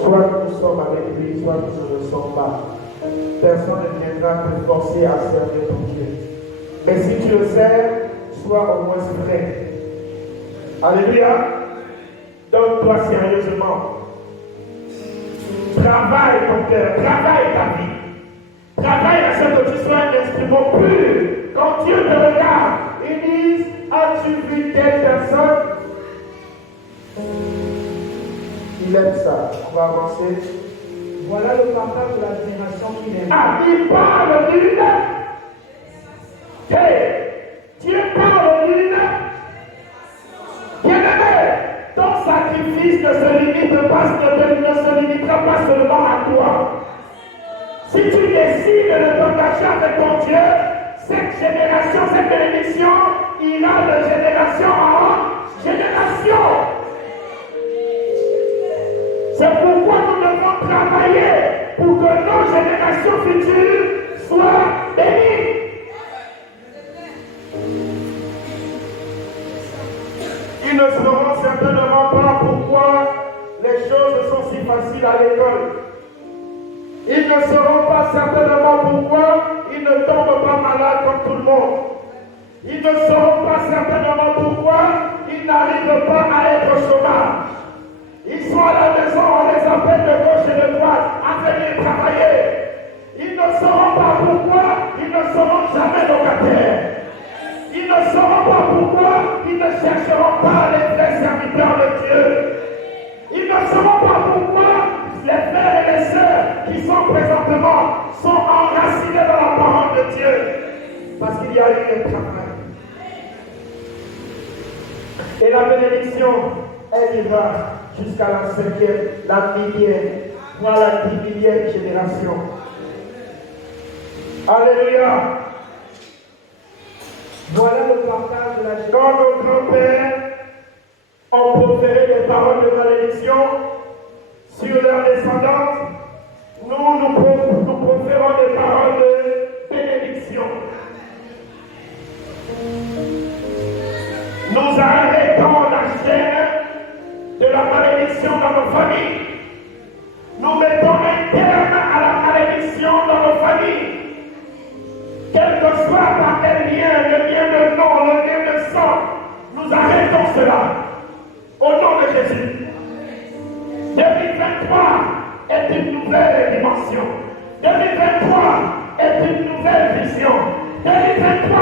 Soit nous sommes avec lui, soit nous ne le sommes pas. Personne ne viendra te forcer à servir ton Dieu. Mais si tu le sers, sois au moins vrai. Alléluia. Donne-toi sérieusement. Travaille ton cœur, travaille ta vie. Travaille à ce que tu sois un instrument pur. Quand Dieu te regarde, ils disent, as-tu vu telle personne? Il aime ça. On va avancer. Voilà le partage de la génération qu'il aime. Ah, il parle d'une. Hey, Dieu parle d'une. Bien-aimé, ton sacrifice ne se limitera pas seulement à toi. Si tu décides de t'engager avec ton Dieu, cette génération, cette bénédiction ira de génération en génération. C'est pourquoi nous devons travailler pour que nos générations futures soient bénies. Ils ne sauront certainement pas pourquoi les choses sont si faciles à l'école. Ils ne sauront pas certainement pourquoi ils ne tombent pas malades comme tout le monde. Ils ne sauront pas certainement pourquoi ils n'arrivent pas à être au chômage. Ils sont à la maison, on les appelle de gauche et de droite à venir travailler. Ils ne sauront pas pourquoi ils ne seront jamais locataires. Ils ne sauront pas pourquoi ils ne chercheront pas les vrais serviteurs de Dieu. Ils ne sauront pas pourquoi les frères et les sœurs qui sont présentement sont enracinés dans la parole de Dieu. Parce qu'il y a eu un travail. Et la bénédiction, elle ira jusqu'à la 5e, la 1000e, voire la 10 000e génération. Alléluia. Voilà le partage de la génération. Quand nos grands-pères ont proféré des paroles de malédiction sur leurs descendants, nous proférons des paroles de bénédiction. Nous arrêtons la chaîne de la malédiction dans nos familles. Nous mettons un terme à la malédiction dans nos familles. Quel que soit par quel lien, le lien de nom, le lien de sang, nous arrêtons cela. Au nom de Jésus. 2023 est une nouvelle dimension. 2023 est une nouvelle vision. 2023,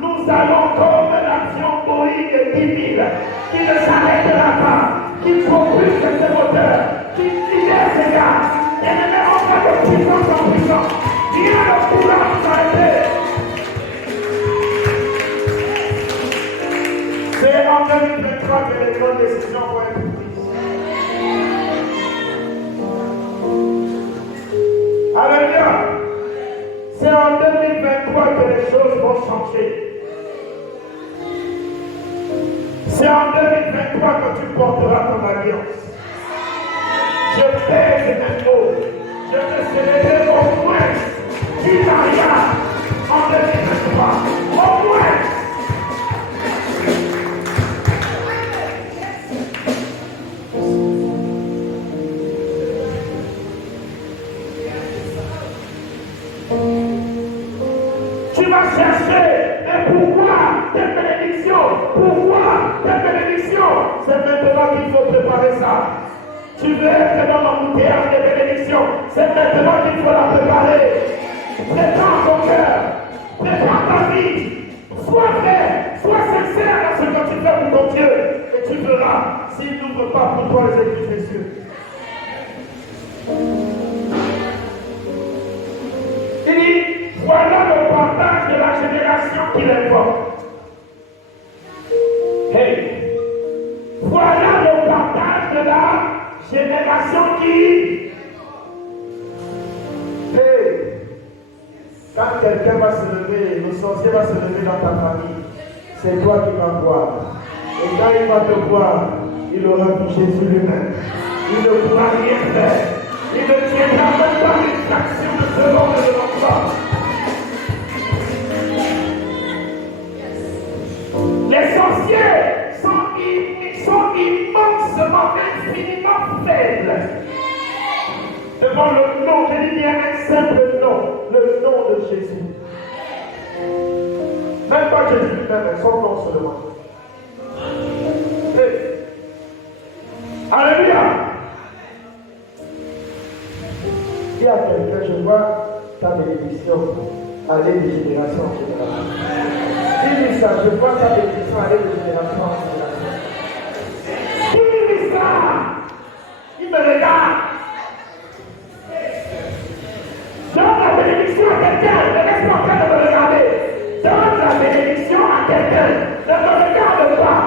nous allons comme l'avion Boeing 10 000 qui ne s'arrêtera pas, qui propulse ses moteurs, qui libère ses gars. Et on va de puissance en puissance. 2023 que les grandes décisions vont être prises. Alléluia. C'est en 2023 que les choses vont changer. C'est en 2023 que tu porteras ton alliance. Je pèse mes mots. Je te célébrer au moins 10 mariages en 2023. Au moins. Tu vas chercher, mais pourquoi tes bénédictions? Pourquoi tes bénédictions? C'est maintenant qu'il faut préparer ça. Tu veux être dans l'embouteillage des bénédictions. C'est maintenant qu'il faut la préparer. Prépare ton cœur. Prépare ta vie. Sois vrai. Sois sincère dans ce que tu fais pour ton Dieu. Et tu verras s'il n'ouvre pas pour toi les églises des cieux. Il dit, voilà le partage de la génération qu'il invoque. Hey, voilà le partage de la génération qui... Hey, quand quelqu'un va se lever, le sorcier va se lever dans ta famille, c'est toi qui vas voir. Et quand il va te voir, il aura touché sur lui-même. Il ne pourra rien faire. Il ne tiendra même pas une fraction de seconde de l'emploi. Les sorciers sont immensement, infiniment faibles devant le nom, je dis bien un simple nom, le nom de Jésus. Même pas Jésus lui-même, son nom seulement. Et, alléluia. Il y a quelqu'un, je vois ta bénédiction aller de génération en génération. Dis-lui ça, je vois ta bénédiction aller de génération en génération. Dis-lui ça. Il me regarde. Donne la bénédiction à quelqu'un. Ne reste pas en train de me regarder. Donne la bénédiction à quelqu'un. Ne me regarde pas.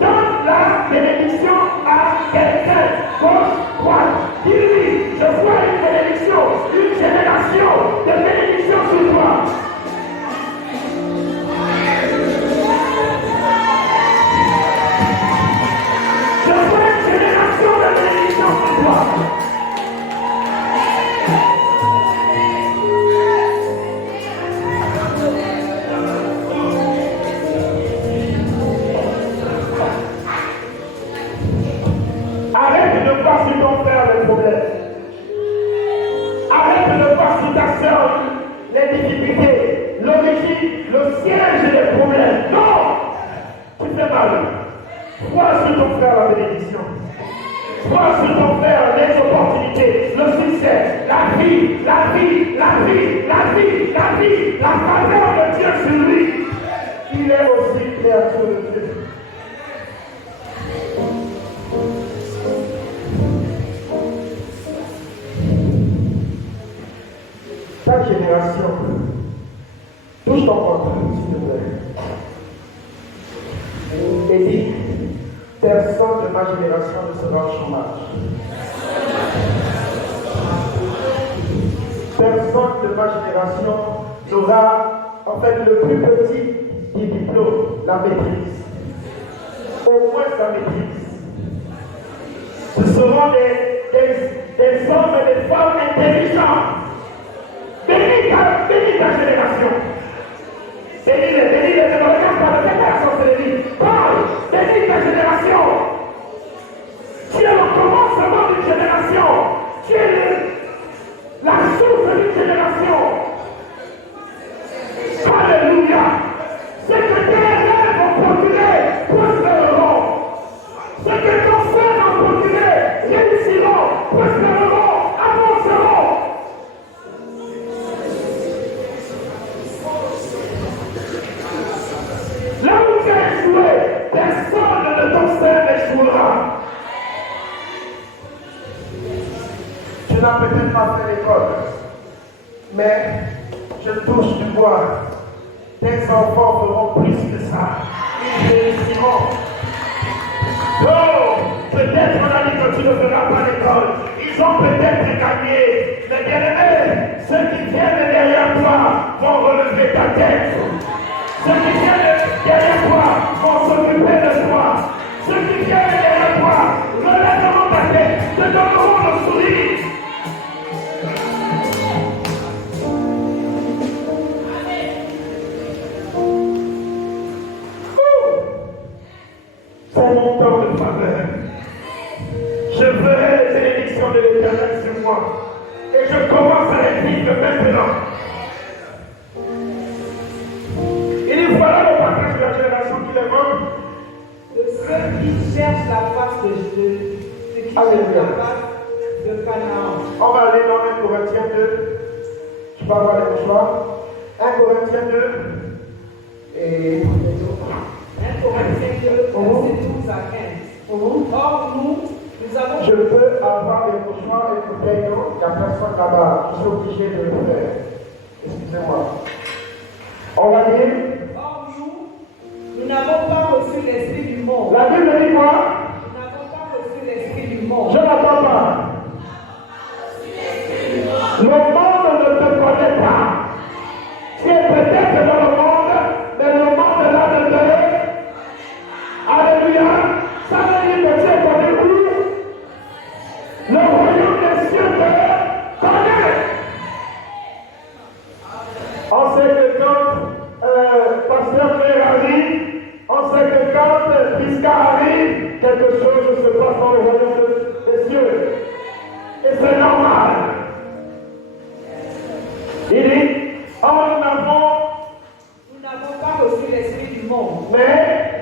Donne la bénédiction à quelqu'un. Gauche, droite. Dis-lui, je vois une bénédiction, une génération de bénédiction sur toi. Je vois une génération de bénédiction sur toi. Arrête de voir sur ton frère les problèmes. Arrête de voir sur ta soeur les difficultés, l'origine, le siège des problèmes. Non! Tu fais mal. Vois sur ton frère la bénédiction. Vois sur ton frère les opportunités, le succès, la vie, la vie, la vie, la vie, la vie, la faveur de Dieu sur lui. Il est aussi créature de Dieu. Ta génération, touche ton compte, s'il te plaît. Et dis, personne de ma génération ne sera au chômage. Personne de ma génération n'aura, en fait, le plus petit du diplôme, la maîtrise. Au moins la maîtrise. Ce seront des hommes et des femmes intelligents. Bénis ta génération. Bénis-les, ne regarde pas, ne fais pas la sorcellerie. Parle, bénis ta génération. Tu es le commencement d'une génération. Tu es la source d'une génération. Alléluia. Ce que tes rêves ont procuré prospéreront. Ce que ton frère a procuré réussiront, prospéreront, avanceront. Là où tu as échoué, personne de ton sein n'échouera. Tu n'as peut-être pas fait l'école, mais je touche du bois. Tes enfants feront plus que ça. Ils réussiront. tu ne feras pas l'école. Ils ont peut-être gagné. Mais bien aimé, ceux qui viennent derrière toi vont relever ta tête. Ceux qui viennent derrière toi vont s'occuper de toi. Ceux qui viennent derrière toi relèveront ta tête, te donneront le sourire. C'est mon temps de faveur. Je ferai les bénédictions de l'Éternel sur moi. Et je commence à les vivre maintenant. Il voilà le partage de la génération qui les manque. De ceux qui cherchent la face de Dieu, ceux qui cherchent la face de Canaan. On va aller dans 1 Corinthiens 2. Je vais avoir les choix. 1 Corinthiens 2. Et 1 Corinthiens 2, verset 12 à 15. Or, nous avons... je peux avoir les choix et peut-être il n'y a personne là-bas. Je suis obligé de le faire. Excusez-moi. On va dire. Or, nous n'avons pas reçu l'esprit du monde. La Bible dit quoi? Nous n'avons pas reçu l'esprit du monde. Je n'entends pas. Le monde ne te connaît pas. Tu es peut-être dans le monde, mais le monde là ne te. Alléluia. Ça veut dire que tu es connu où? Le royaume des cieux te connaît. On sait que quand Pasteur Claire arrive, on sait que quand Pisca arrive, quelque chose se passe dans le royaume des cieux. Et c'est normal. Il dit, nous n'avons pas reçu l'esprit du monde, mais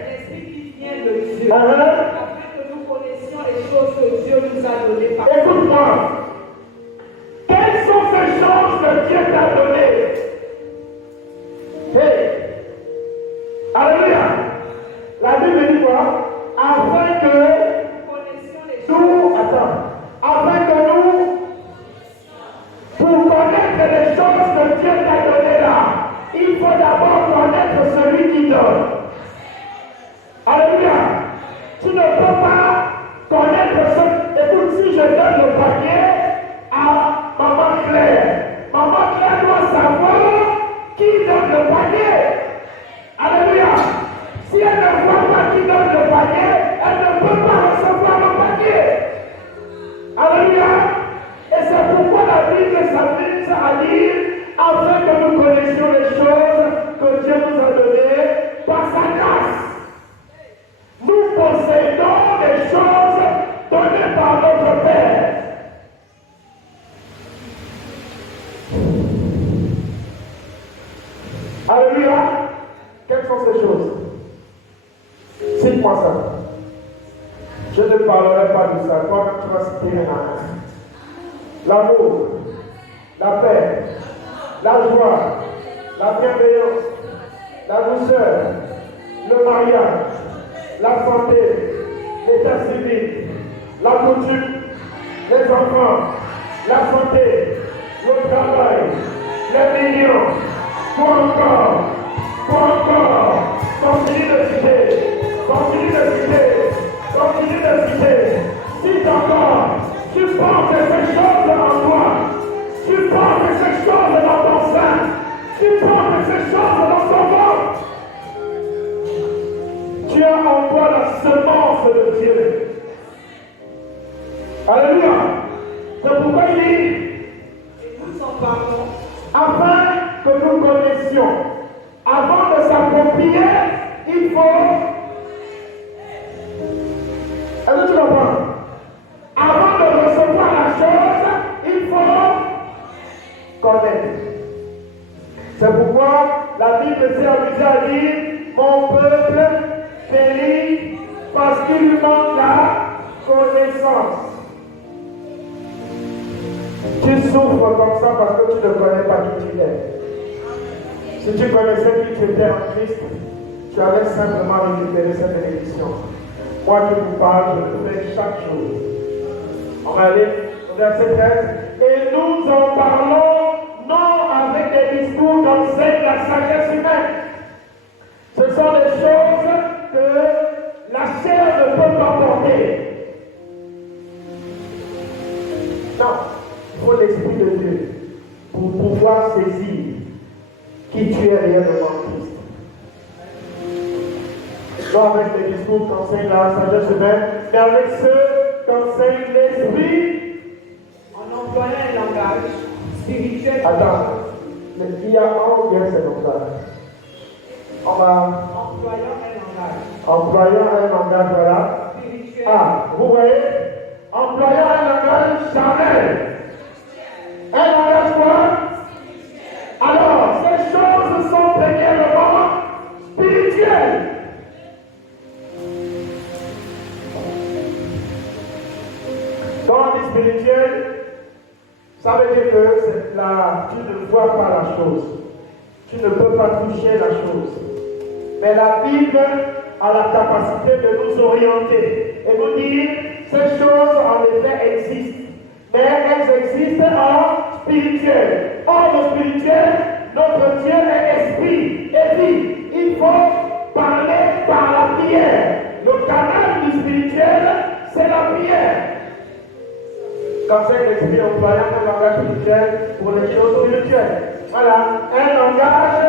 l'esprit qui vient de Dieu, afin que nous connaissions les choses que Dieu nous a données par écoute-moi, quelles sont ces choses que Dieu t'a données? Hey, alléluia. La Bible dit quoi? Afin que nous connaissions les choses. Afin que nous, pour connaître les choses que Dieu t'a données là, il faut d'abord connaître celui qui donne. Alléluia. Tu ne peux pas connaître ce. Écoute, si je donne le papier à Maman Claire, Maman Claire doit savoir qui donne le papier. Alléluia. Si elle ne voit pas qui donne le papier, elle ne peut pas recevoir le papier. Alléluia. Et c'est pourquoi la Bible s'amuse à dire, afin que nous connaissions les choses que Dieu nous a données par sa grâce. Nous possédons les choses données par notre Père. Alléluia. Quelles sont ces choses? Cite-moi ça. Je ne parlerai pas de ça. Toi-même, tu vas citer l'amour, la paix, la joie, la bienveillance, la douceur, le mariage, la santé, l'état civil, la coutume, les enfants, la santé, le travail, les millions, quoi encore, continue de citer, cite encore, tu portes ces choses en toi, tu portes ces choses dans ton sein, tu portes ces choses dans ton ventre. Tu as en toi la semence de Dieu. Alléluia. C'est pourquoi il dit, et nous en parlons, afin que nous connaissions. Avant de s'approprier, il faut. Est-ce que tu comprends? Avant de recevoir la chose, il faut connaître. C'est pourquoi la Bible s'est amusée à dire, mon peuple périt parce qu'il lui manque la connaissance. Tu souffres comme ça parce que tu ne connais pas qui tu es. Si tu connaissais qui tu étais en Christ, tu allais simplement récupérer cette bénédiction. Moi, je vous parle, je le fais chaque jour. On va aller au verset 13. Et nous en parlons non avec des discours d'enseigne la sagesse humaine. Ce sont des choses que la chair ne peut pas porter. réellement Christ. Pas avec les discours qu'enseigne la sagesse humaine, mais avec ceux qu'enseigne l'esprit. En employant un langage spirituel. Attends, mais il y a un ou bien c'est comme ça. On va. Employant un langage, voilà. Spirituel. Ah, vous voyez? Employant un langage charnel. Un langage quoi? Alors, ces choses sont premièrement spirituelles. Quand on dit spirituel, ça veut dire que tu ne vois pas la chose. Tu ne peux pas toucher la chose. Mais la Bible a la capacité de nous orienter et nous dire ces choses en effet existent. Mais elles existent en spirituel. Or, le spirituel, notre Dieu est esprit et vie. Il faut parler par la prière. Le canal du spirituel, c'est la prière. Comme c'est l'esprit employant un langage spirituel pour les choses spirituelles. Voilà, un langage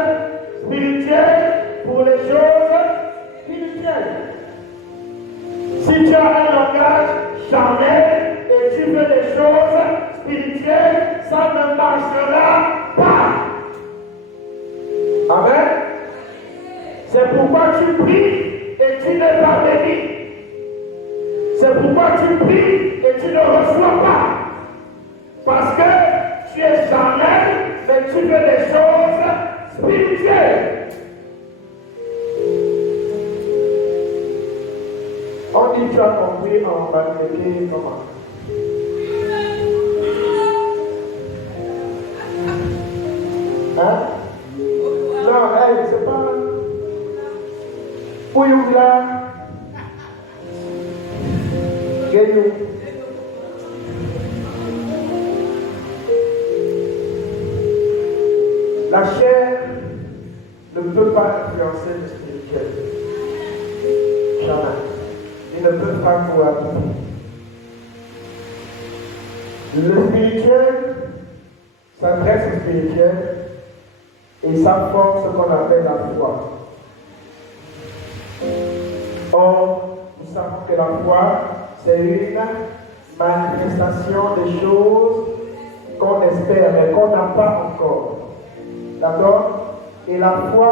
spirituel pour les choses spirituelles. Si tu as un langage charnel et tu fais des choses spirituelles, ça ne marchera pas. Amen. C'est pourquoi tu pries et tu n'es pas béni. C'est pourquoi tu pries et tu ne reçois pas. Parce que tu es charnel, mais tu fais des choses spirituelles. On dit tu as compris en baptisé comment? Hein? Non, hey, c'est pas. Pouyoula. Guénou. La chair ne peut pas influencer le spirituel. Jamais. Il ne peut pas cohabiter. Le spirituel s'adresse au spirituel et ça forme ce qu'on appelle la foi. Or, nous savons que la foi, c'est une manifestation des choses qu'on espère mais qu'on n'a pas encore. D'accord? Et la foi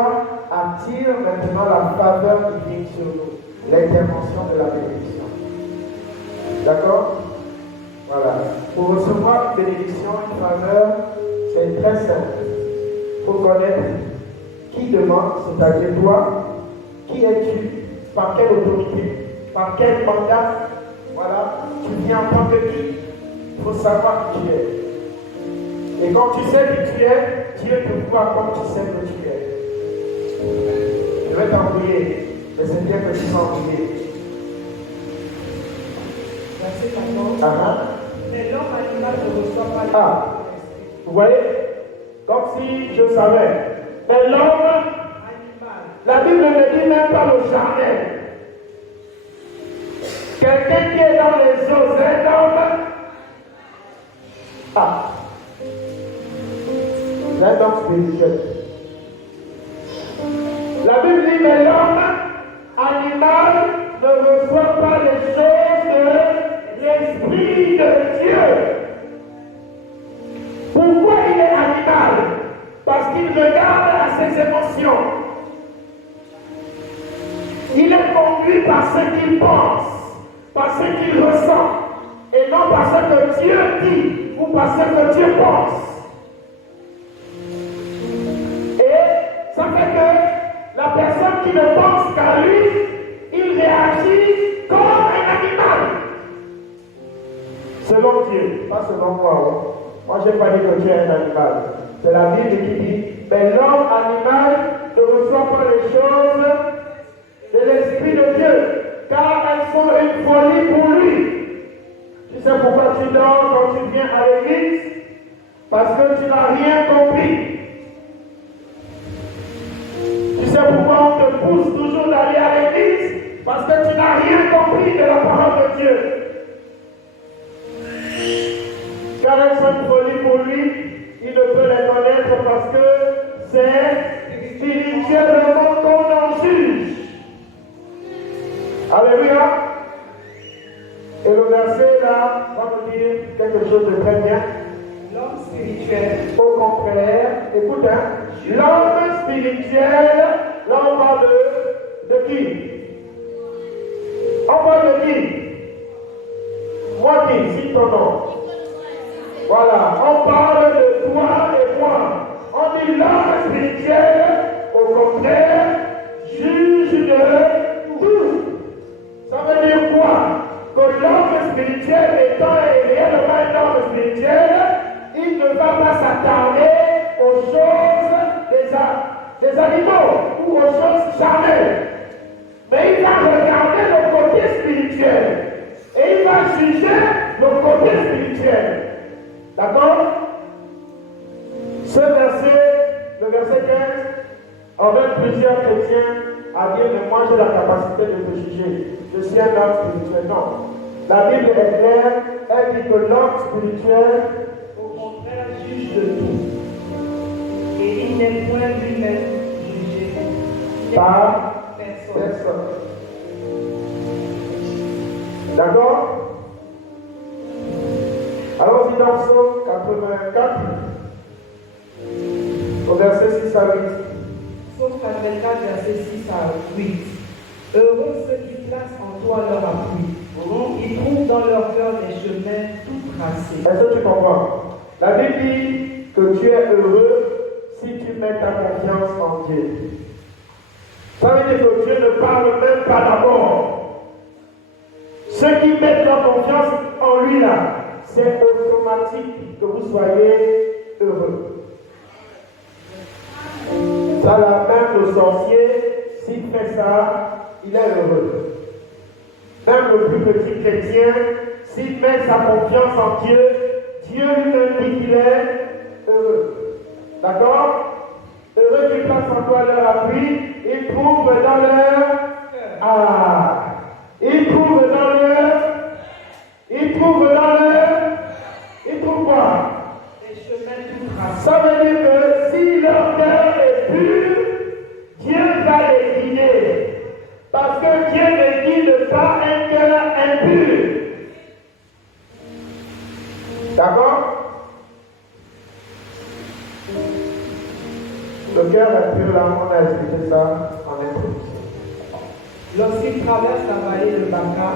attire maintenant la faveur divine sur nous, l'intervention de la bénédiction. D'accord? Voilà. Pour recevoir une bénédiction, une faveur, c'est très simple. Il faut connaître qui demande, c'est-à-dire toi, qui es-tu, par quelle autorité, par quel mandat. Voilà. Tu viens en tant que qui? Il faut savoir qui tu es. Et quand tu sais qui tu es, Dieu te voit comme tu sais que tu es. Je vais t'envoyer, mais c'est bien que tu sois envoyé. Verset 14. Mais l'homme animal ne reçoit pas Ah, vous voyez? Comme si je savais. Mais l'homme animal. La Bible ne dit même pas le charnel. Quelqu'un qui est dans les eaux, c'est un homme. Ah. C'est un homme spirituel. La Bible dit, mais l'homme animal ne reçoit pas les choses de l'Esprit de Dieu. Pourquoi il est animal? Parce qu'il regarde à ses émotions. Il est conduit par ce qu'il pense, par ce qu'il ressent, et non par ce que Dieu dit ou par ce que Dieu pense. Ça fait que la personne qui ne pense qu'à lui, il réagit comme un animal. Selon Dieu, pas selon moi. Moi, je n'ai pas dit que tu es un animal. C'est la Bible qui dit, mais l'homme animal ne reçoit pas les choses de l'Esprit de Dieu, car elles sont une folie pour lui. Tu sais pourquoi tu dors quand tu viens à l'église? Parce que tu n'as rien compris. Tu sais pourquoi on te pousse toujours d'aller à l'église? Parce que tu n'as rien compris de la parole de Dieu. Car elles sont une folie pour lui, il ne peut les connaître parce que c'est Et le verset là va nous dire quelque chose de très bien. L'homme spirituel, Au contraire, écoute, l'homme spirituel, là on parle de qui? On parle de qui? Moi qui, cite ton nom. Voilà, on parle de toi et moi. On dit l'homme spirituel, au contraire, juge de tout. Ça veut dire quoi? Que l'homme spirituel étant réellement un homme spirituel, il ne va pas s'attarder aux choses des animaux ou aux choses charnelles. Mais il va regarder le côté spirituel. Et il va juger le côté spirituel. D'accord? Ce verset, le verset 15, ordonne plusieurs chrétiens à dire mais moi j'ai la capacité de te juger. Je suis un homme spirituel. Non. La Bible est claire, elle dit que l'homme spirituel, au contraire, juge de tout. Et il n'est point lui-même jugé par personne. personne. D'accord? Allons-y dans Psaume 84, au verset 6 à 8. Psaume 84, verset 6 à 8. Heureux ceux qui placent en toi leur appui. Ils trouvent dans leur cœur des chemins tout tracés. Est-ce que tu comprends? La Bible dit que tu es heureux si tu mets ta confiance en Dieu. Ça veut dire que Dieu ne parle même pas d'abord. Ceux qui mettent leur confiance en lui là, c'est automatique que vous soyez heureux. Ça, la même le sorcier, s'il fait ça, il est heureux. Même le plus petit chrétien, s'il met sa confiance en Dieu, Dieu lui-même dit qu'il est heureux. D'accord? Heureux qui placent en toi leur appui, ils trouvent dans leur... Ils trouvent quoi? Des chemins tout tracés. Ça veut dire que si leur cœur est pur, Dieu va les guider. Parce que Dieu ne guide pas un cœur impur. D'accord? Le cœur impur, là, on a expliqué ça en introduction. Lorsqu'ils traversent la vallée de Baca,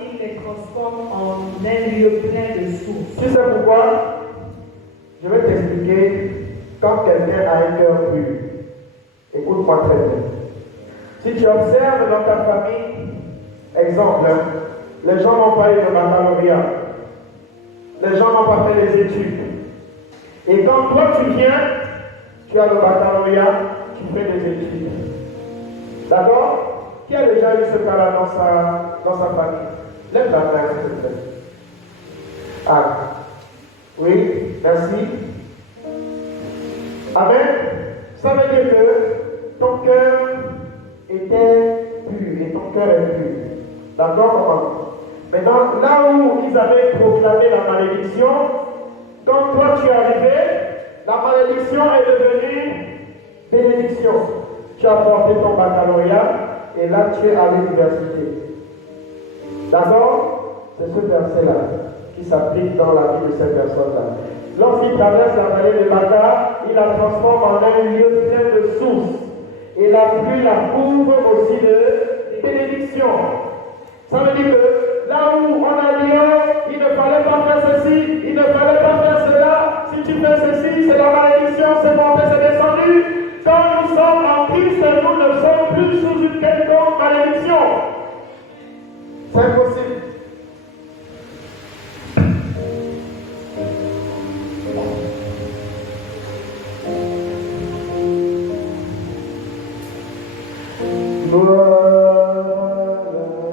il les transforme en un lieu plein de sources. Tu sais pourquoi? Je vais t'expliquer quand quelqu'un a un cœur pur. Écoute-moi très bien. Si tu observes dans ta famille, exemple, les gens n'ont pas eu de baccalauréat. Les gens n'ont pas fait les études. Et quand toi tu viens, tu as le baccalauréat, tu fais des études. D'accord? Qui a déjà eu ce cas-là dans sa famille? Lève la main, s'il te plaît. Ah. Oui, merci. Amen. Ça veut dire que ton cœur était pur et ton cœur est pur. D'accord? Maintenant, là où ils avaient proclamé la malédiction, quand toi tu es arrivé, la malédiction est devenue bénédiction. Tu as porté ton baccalauréat et là tu es à l'université. D'accord? C'est ce verset-là qui s'applique dans la vie de cette personne-là. Lorsqu'il traverse la vallée de Baca, il la transforme en un lieu plein de sources. Et la pluie la couvre aussi de bénédiction. Ça veut dire que là où on a dit, oh, il ne fallait pas faire ceci, il ne fallait pas faire cela, si tu fais ceci, c'est la malédiction, c'est monté, c'est descendu. Quand nous sommes en Christ, nous ne sommes plus sous une quelconque malédiction. C'est impossible.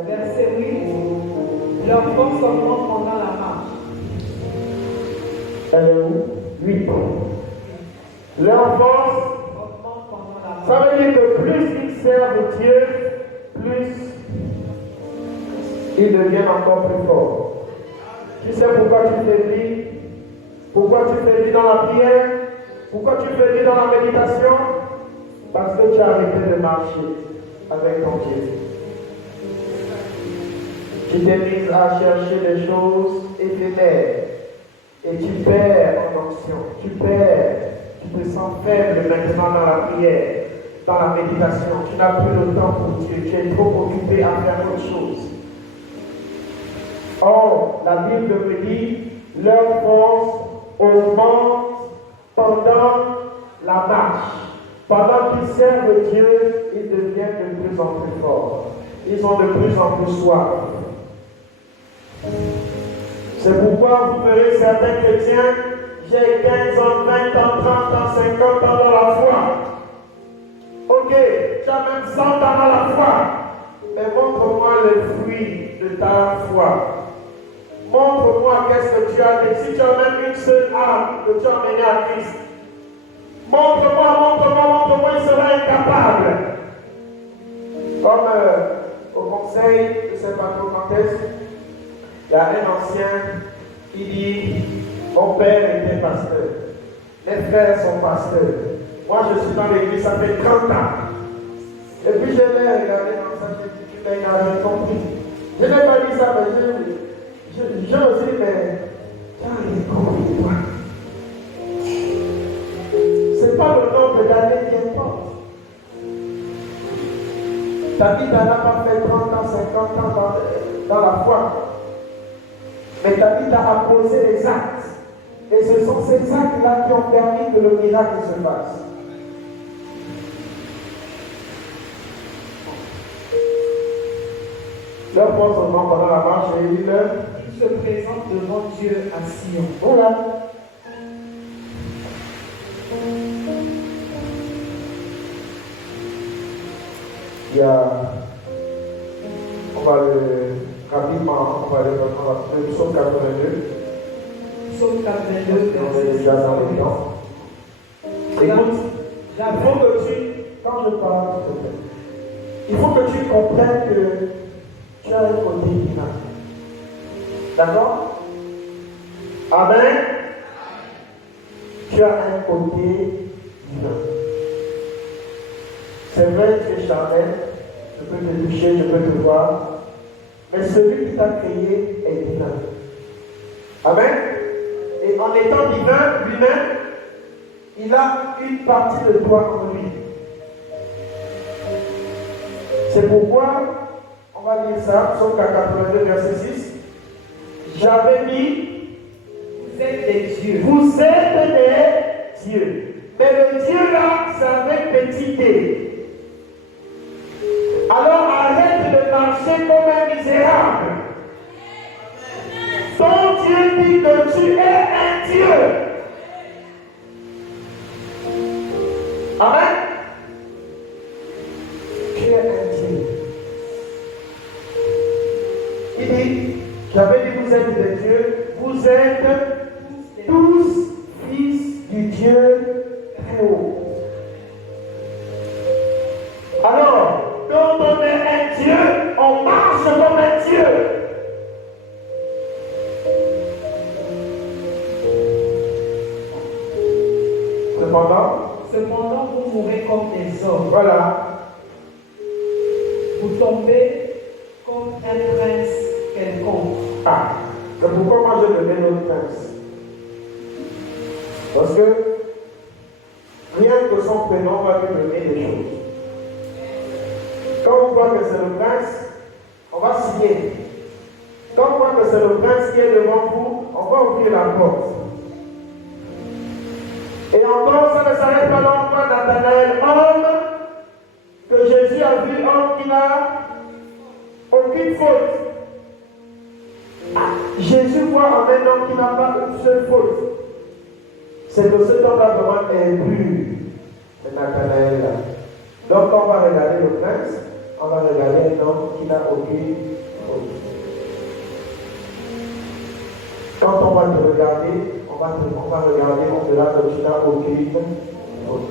Verset 8. Leur force augmente pendant la marche. Elle est où? 8. Leur force Augmente pendant la marche. Ça veut dire que plus ils servent Dieu, plus ils deviennent encore plus forts. Tu sais pourquoi tu faiblis? Pourquoi tu faiblis dans la prière? Pourquoi tu faiblis dans la méditation? Parce que tu as arrêté de marcher avec ton Dieu. Tu t'es mise à chercher des choses éphémères et tu perds en onction. Tu te sens faible maintenant dans la prière, dans la méditation. Tu n'as plus le temps pour Dieu. Tu es trop occupé à faire autre chose. Or, la Bible me dit, leur force augmente pendant la marche. Pendant qu'ils servent Dieu, ils deviennent de plus en plus forts. Ils ont de plus en plus soif. C'est pourquoi vous verrez certains chrétiens, j'ai 15 ans, 20 ans, 30 ans, 50 ans dans la foi. Ok, tu as même 100 ans dans la foi. Mais montre-moi le fruit de ta foi. Montre-moi qu'est-ce que tu as fait. Si tu as même une seule âme que tu as menée à Christ, montre-moi, il sera incapable. Comme au conseil, je ne sais pas trop quand est-ce, il y a un ancien qui dit, mon père était pasteur, mes frères sont pasteurs. Moi je suis dans l'église, ça fait 30 ans. Et puis je l'ai regardé dans ça, je dis, mais il avait compris. Je n'ai pas dit ça, mais je aussi, mais tu as rien compris, toi. Ce n'est pas le nombre d'années qui importe. Ta vie n'a pas fait 30 ans, 50 ans dans la foi. Mais ta vie t'a apposé les actes. Et ce sont ces actes-là qui ont permis que le miracle se passe. Leur force augmente pendant la marche et il se présente devant Dieu à Sion. Voilà. Il y a, on va rapidement, on va reprendre le psaume 82. Psaume 82, on est déjà dans le temps. Écoute, quand je parle, il faut que tu comprennes que tu as un côté divin. D'accord? Amen. Tu as un côté divin. C'est vrai, tu es charnel, je peux te toucher, je peux te voir, mais celui qui t'a créé est divin. Amen. Et en étant divin lui-même, il a une partie de toi en lui. C'est pourquoi, on va lire ça, Psaume 82, verset 6. J'avais dit, vous êtes des dieux. Vous êtes des dieux. Mais le Dieu là, c'est avec petit d. Alors arrête de marcher comme un misérable. Ton Dieu dit que tu es un Dieu. Amen. Tu es un Dieu. Il dit, j'avais dit vous êtes des dieux, vous êtes tous fils du Dieu très haut. Alors, quand on est un Dieu, on marche comme un Dieu. Cependant, vous mourrez comme des hommes. Voilà. Vous tombez comme un prince quelconque. Ah, c'est pourquoi moi je deviens notre prince. Parce que rien que son prénom va lui donner des choses. Quand on voit que c'est le prince, on va signer. Quand on voit que c'est le prince qui est devant vous, on va ouvrir la porte. Et encore, ça ne s'arrête pas longtemps, Nathanaël, homme que Jésus a vu, homme qui n'a aucune faute. Jésus voit en un homme qui n'a pas une seule faute. C'est que cet homme-là vraiment est pur. C'est Nathanaël là. Donc, quand on va regarder le prince, on va regarder un homme qui n'a aucune faute. Quand on va te regarder, on va regarder, on verra que tu n'as aucune faute.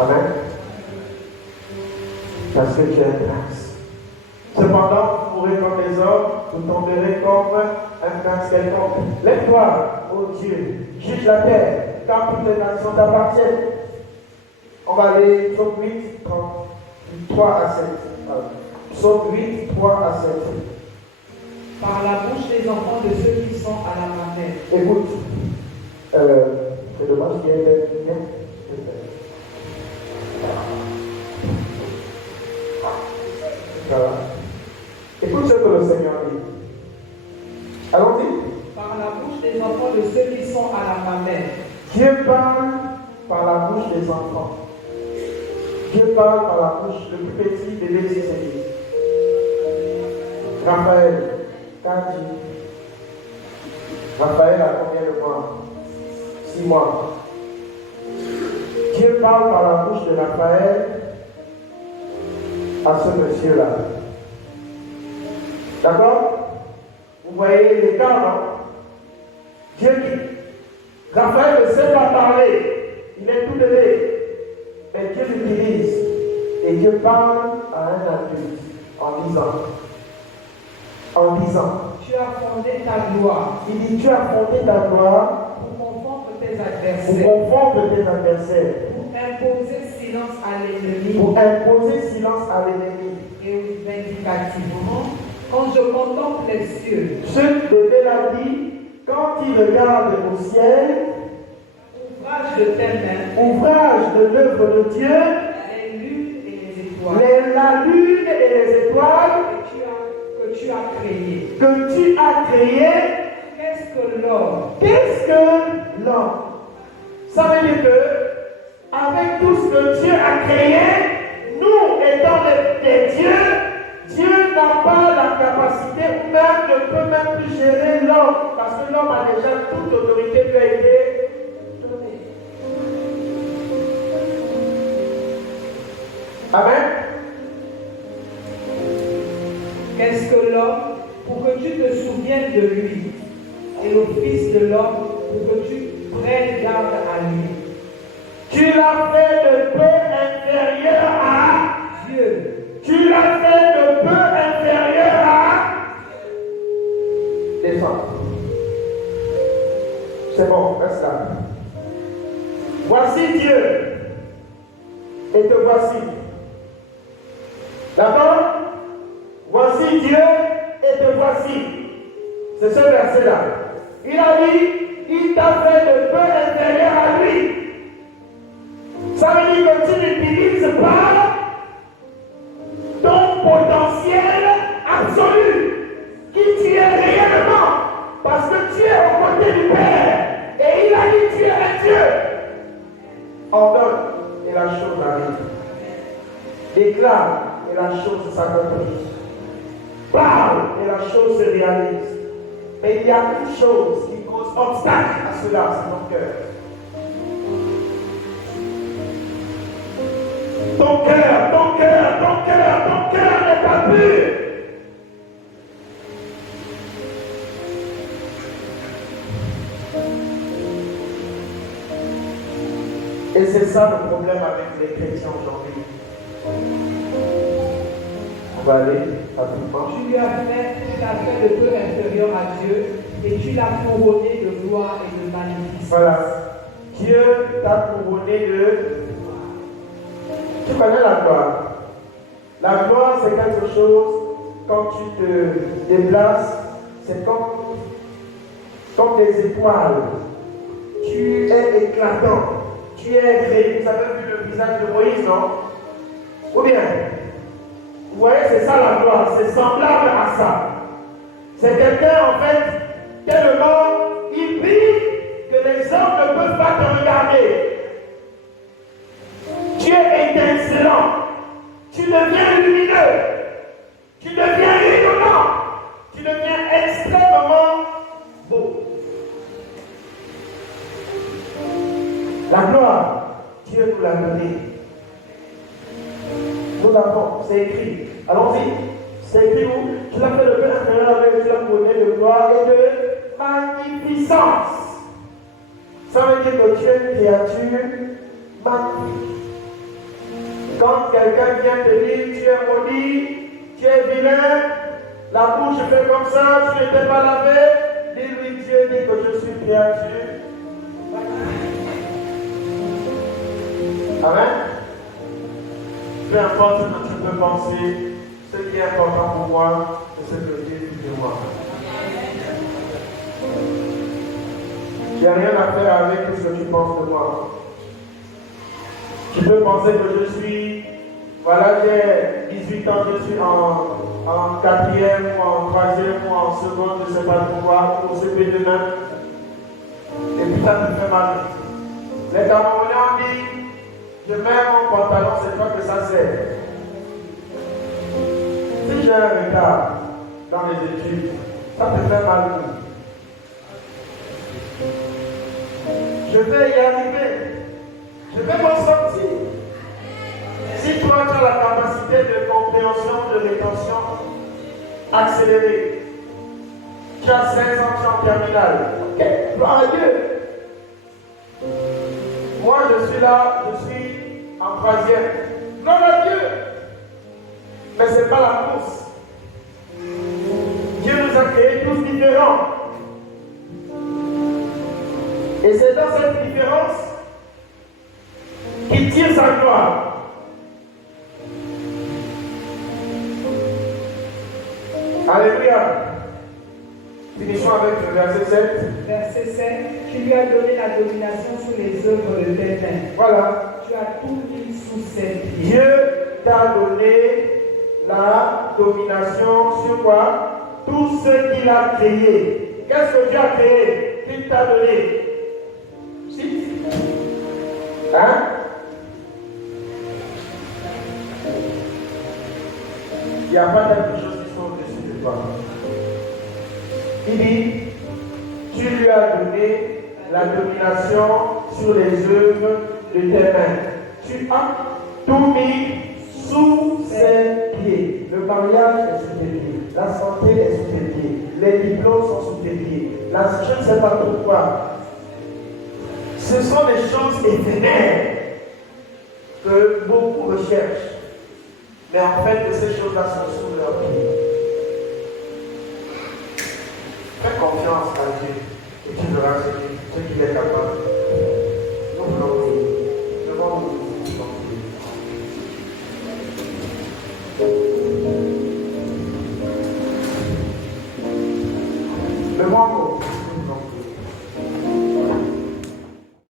Amen. Parce que tu es un prince. Cependant, vous mourrez comme les hommes, vous tomberez comme un prince quelconque. Lève-toi, ô Dieu, juge la terre, car toutes les nations t'appartiennent. On va aller Psaume 8, 3 à 7. Psaume 8, 3 à 7. Par la bouche des enfants de ceux qui sont à la mamelle. Écoute, c'est dommage qu'il y ait des lumières. Ça va. Écoute ce que le Seigneur dit. Allons-y. Par la bouche des enfants de ceux qui sont à la mamelle. Dieu parle par la bouche des enfants. Dieu parle par la bouche le plus petit bébé de ses églises. Raphaël, Kati. Raphaël a combien de mois? 6 mois. Dieu parle par la bouche de Raphaël à ce monsieur-là. D'accord? Vous voyez l'écart, non? Dieu dit, Raphaël ne sait pas parler, il est tout bébé. Mais Dieu l'utilise et Dieu parle à un adulte en disant, Tu as fondé ta gloire il dit, tu as fondé ta gloire pour confondre tes pour adversaires, confondre tes adversaires, pour imposer silence à l'ennemi pour imposer silence à l'ennemi. et vindicativement. Quand je contemple les cieux, Ce bébé-là dit, quand il regarde au ciel, ouvrage de tes mains, ouvrage de l'œuvre de Dieu, les lunes et les étoiles la lune et les étoiles que tu as créées. que tu as créées, Qu'est-ce que l'homme? qu'est-ce que l'homme? Ça veut dire que, avec tout ce que Dieu a créé, nous étant des dieux, Dieu n'a pas la capacité ou même ne peut même plus gérer l'homme parce que l'homme a déjà toute autorité lui a été donnée. Amen. Qu'est-ce que l'homme pour que tu te souviennes de lui et le Fils de l'homme pour que tu prennes garde à lui? Tu l'as fait de peu inférieur à Dieu. Tu l'as fait de peu inférieur à descendre. C'est bon, reste là. Voici Dieu. Et te voici. D'accord? Voici Dieu et te voici. C'est ce verset-là. Il a dit, il t'a fait de peu inférieur à lui. Ça veut dire que tu n'utilises pas ton potentiel absolu, qui tu es réellement, parce que tu es au côté du Père, et il a dit tu es un Dieu. Ordonne, et la chose arrive. Déclare, et la chose s'accomplit. Parle, et la chose se réalise. Mais il y a une chose qui cause obstacle à cela, c'est ton cœur. Ton cœur n'est pas pur. Et c'est ça le problème avec les chrétiens aujourd'hui. On va aller rapidement. Tu l'as fait de peu inférieur à Dieu et tu l'as couronné de gloire et de magnificence. Voilà. Dieu t'a couronné de... Tu connais la gloire. La gloire, c'est quelque chose, quand tu te déplaces, c'est comme des étoiles. Tu es éclatant. Tu es gris. Vous avez vu le visage de Moïse, non? Ou bien, vous voyez, c'est ça la gloire. C'est semblable à ça. C'est quelqu'un, en fait, tellement il brille que les hommes ne peuvent pas te regarder. Tu es étincelant. Tu deviens lumineux. Tu deviens rayonnant. Tu deviens extrêmement beau. La gloire, Dieu nous l'a donnée. Nous l'avons, c'est écrit. Allons-y. C'est écrit où? Tu l'as fait de peu inférieur avec, tu l'as donné de gloire et de magnificence. Ça veut dire que tu es une créature magnifique. Quand quelqu'un vient te dire tu es maudit, tu es vilain, la bouche fait comme ça, tu n'étais pas lavé, dis-lui Dieu dit que je suis une créature. Amen. Peu importe ce que tu peux penser, Ce qui est important pour moi, c'est ce que Dieu dit de moi. Il n'y a rien à faire avec tout ce que tu penses de moi. Tu peux penser que je suis, voilà, j'ai 18 ans, je suis en 4e, ou en 3e, ou en seconde, je ne sais pas pourquoi, au CP de même. Et puis ça me fait mal. Les Camerounais ont dit, je mets mon pantalon, c'est pas que ça sert. Si j'ai un retard dans les études, ça me fait mal. Je vais y arriver. Je vais m'en sortir. Si toi tu as la capacité de compréhension, de rétention accélérée, tu as 16 ans, tu es en terminale. Ok, gloire à Dieu. Moi je suis là, je suis en 3e. Gloire à Dieu. Mais ce n'est pas la course. Dieu nous a créés tous différents. Et c'est dans cette différence qu'il tire sa gloire. Alléluia. Finissons avec le verset 7. Verset 7. Tu lui as donné la domination sur les œuvres de tes mains. Voilà. Tu as tout mis sous ses pieds. Dieu t'a donné la domination sur quoi? Tout ce qu'il a créé. Qu'est-ce que Dieu a créé? Qu'il t'a donné. Si. Hein? Il n'y a pas quelque chose qui soit au-dessus de toi. Il dit, tu lui as donné la domination sur les œuvres de tes mains. Tu as tout mis sous ses pieds. Le mariage est sous tes pieds. La santé est sous tes pieds. Les diplômes sont sous tes pieds. Je ne sais pas pourquoi. Ce sont des choses éphémères que beaucoup recherchent. Mais en fait, ces choses-là sont sous leurs pieds. Fais confiance à Dieu et tu verras ce qu'il est capable. Nous voulons prier. Devant nous, nous voulons prier. Le manque.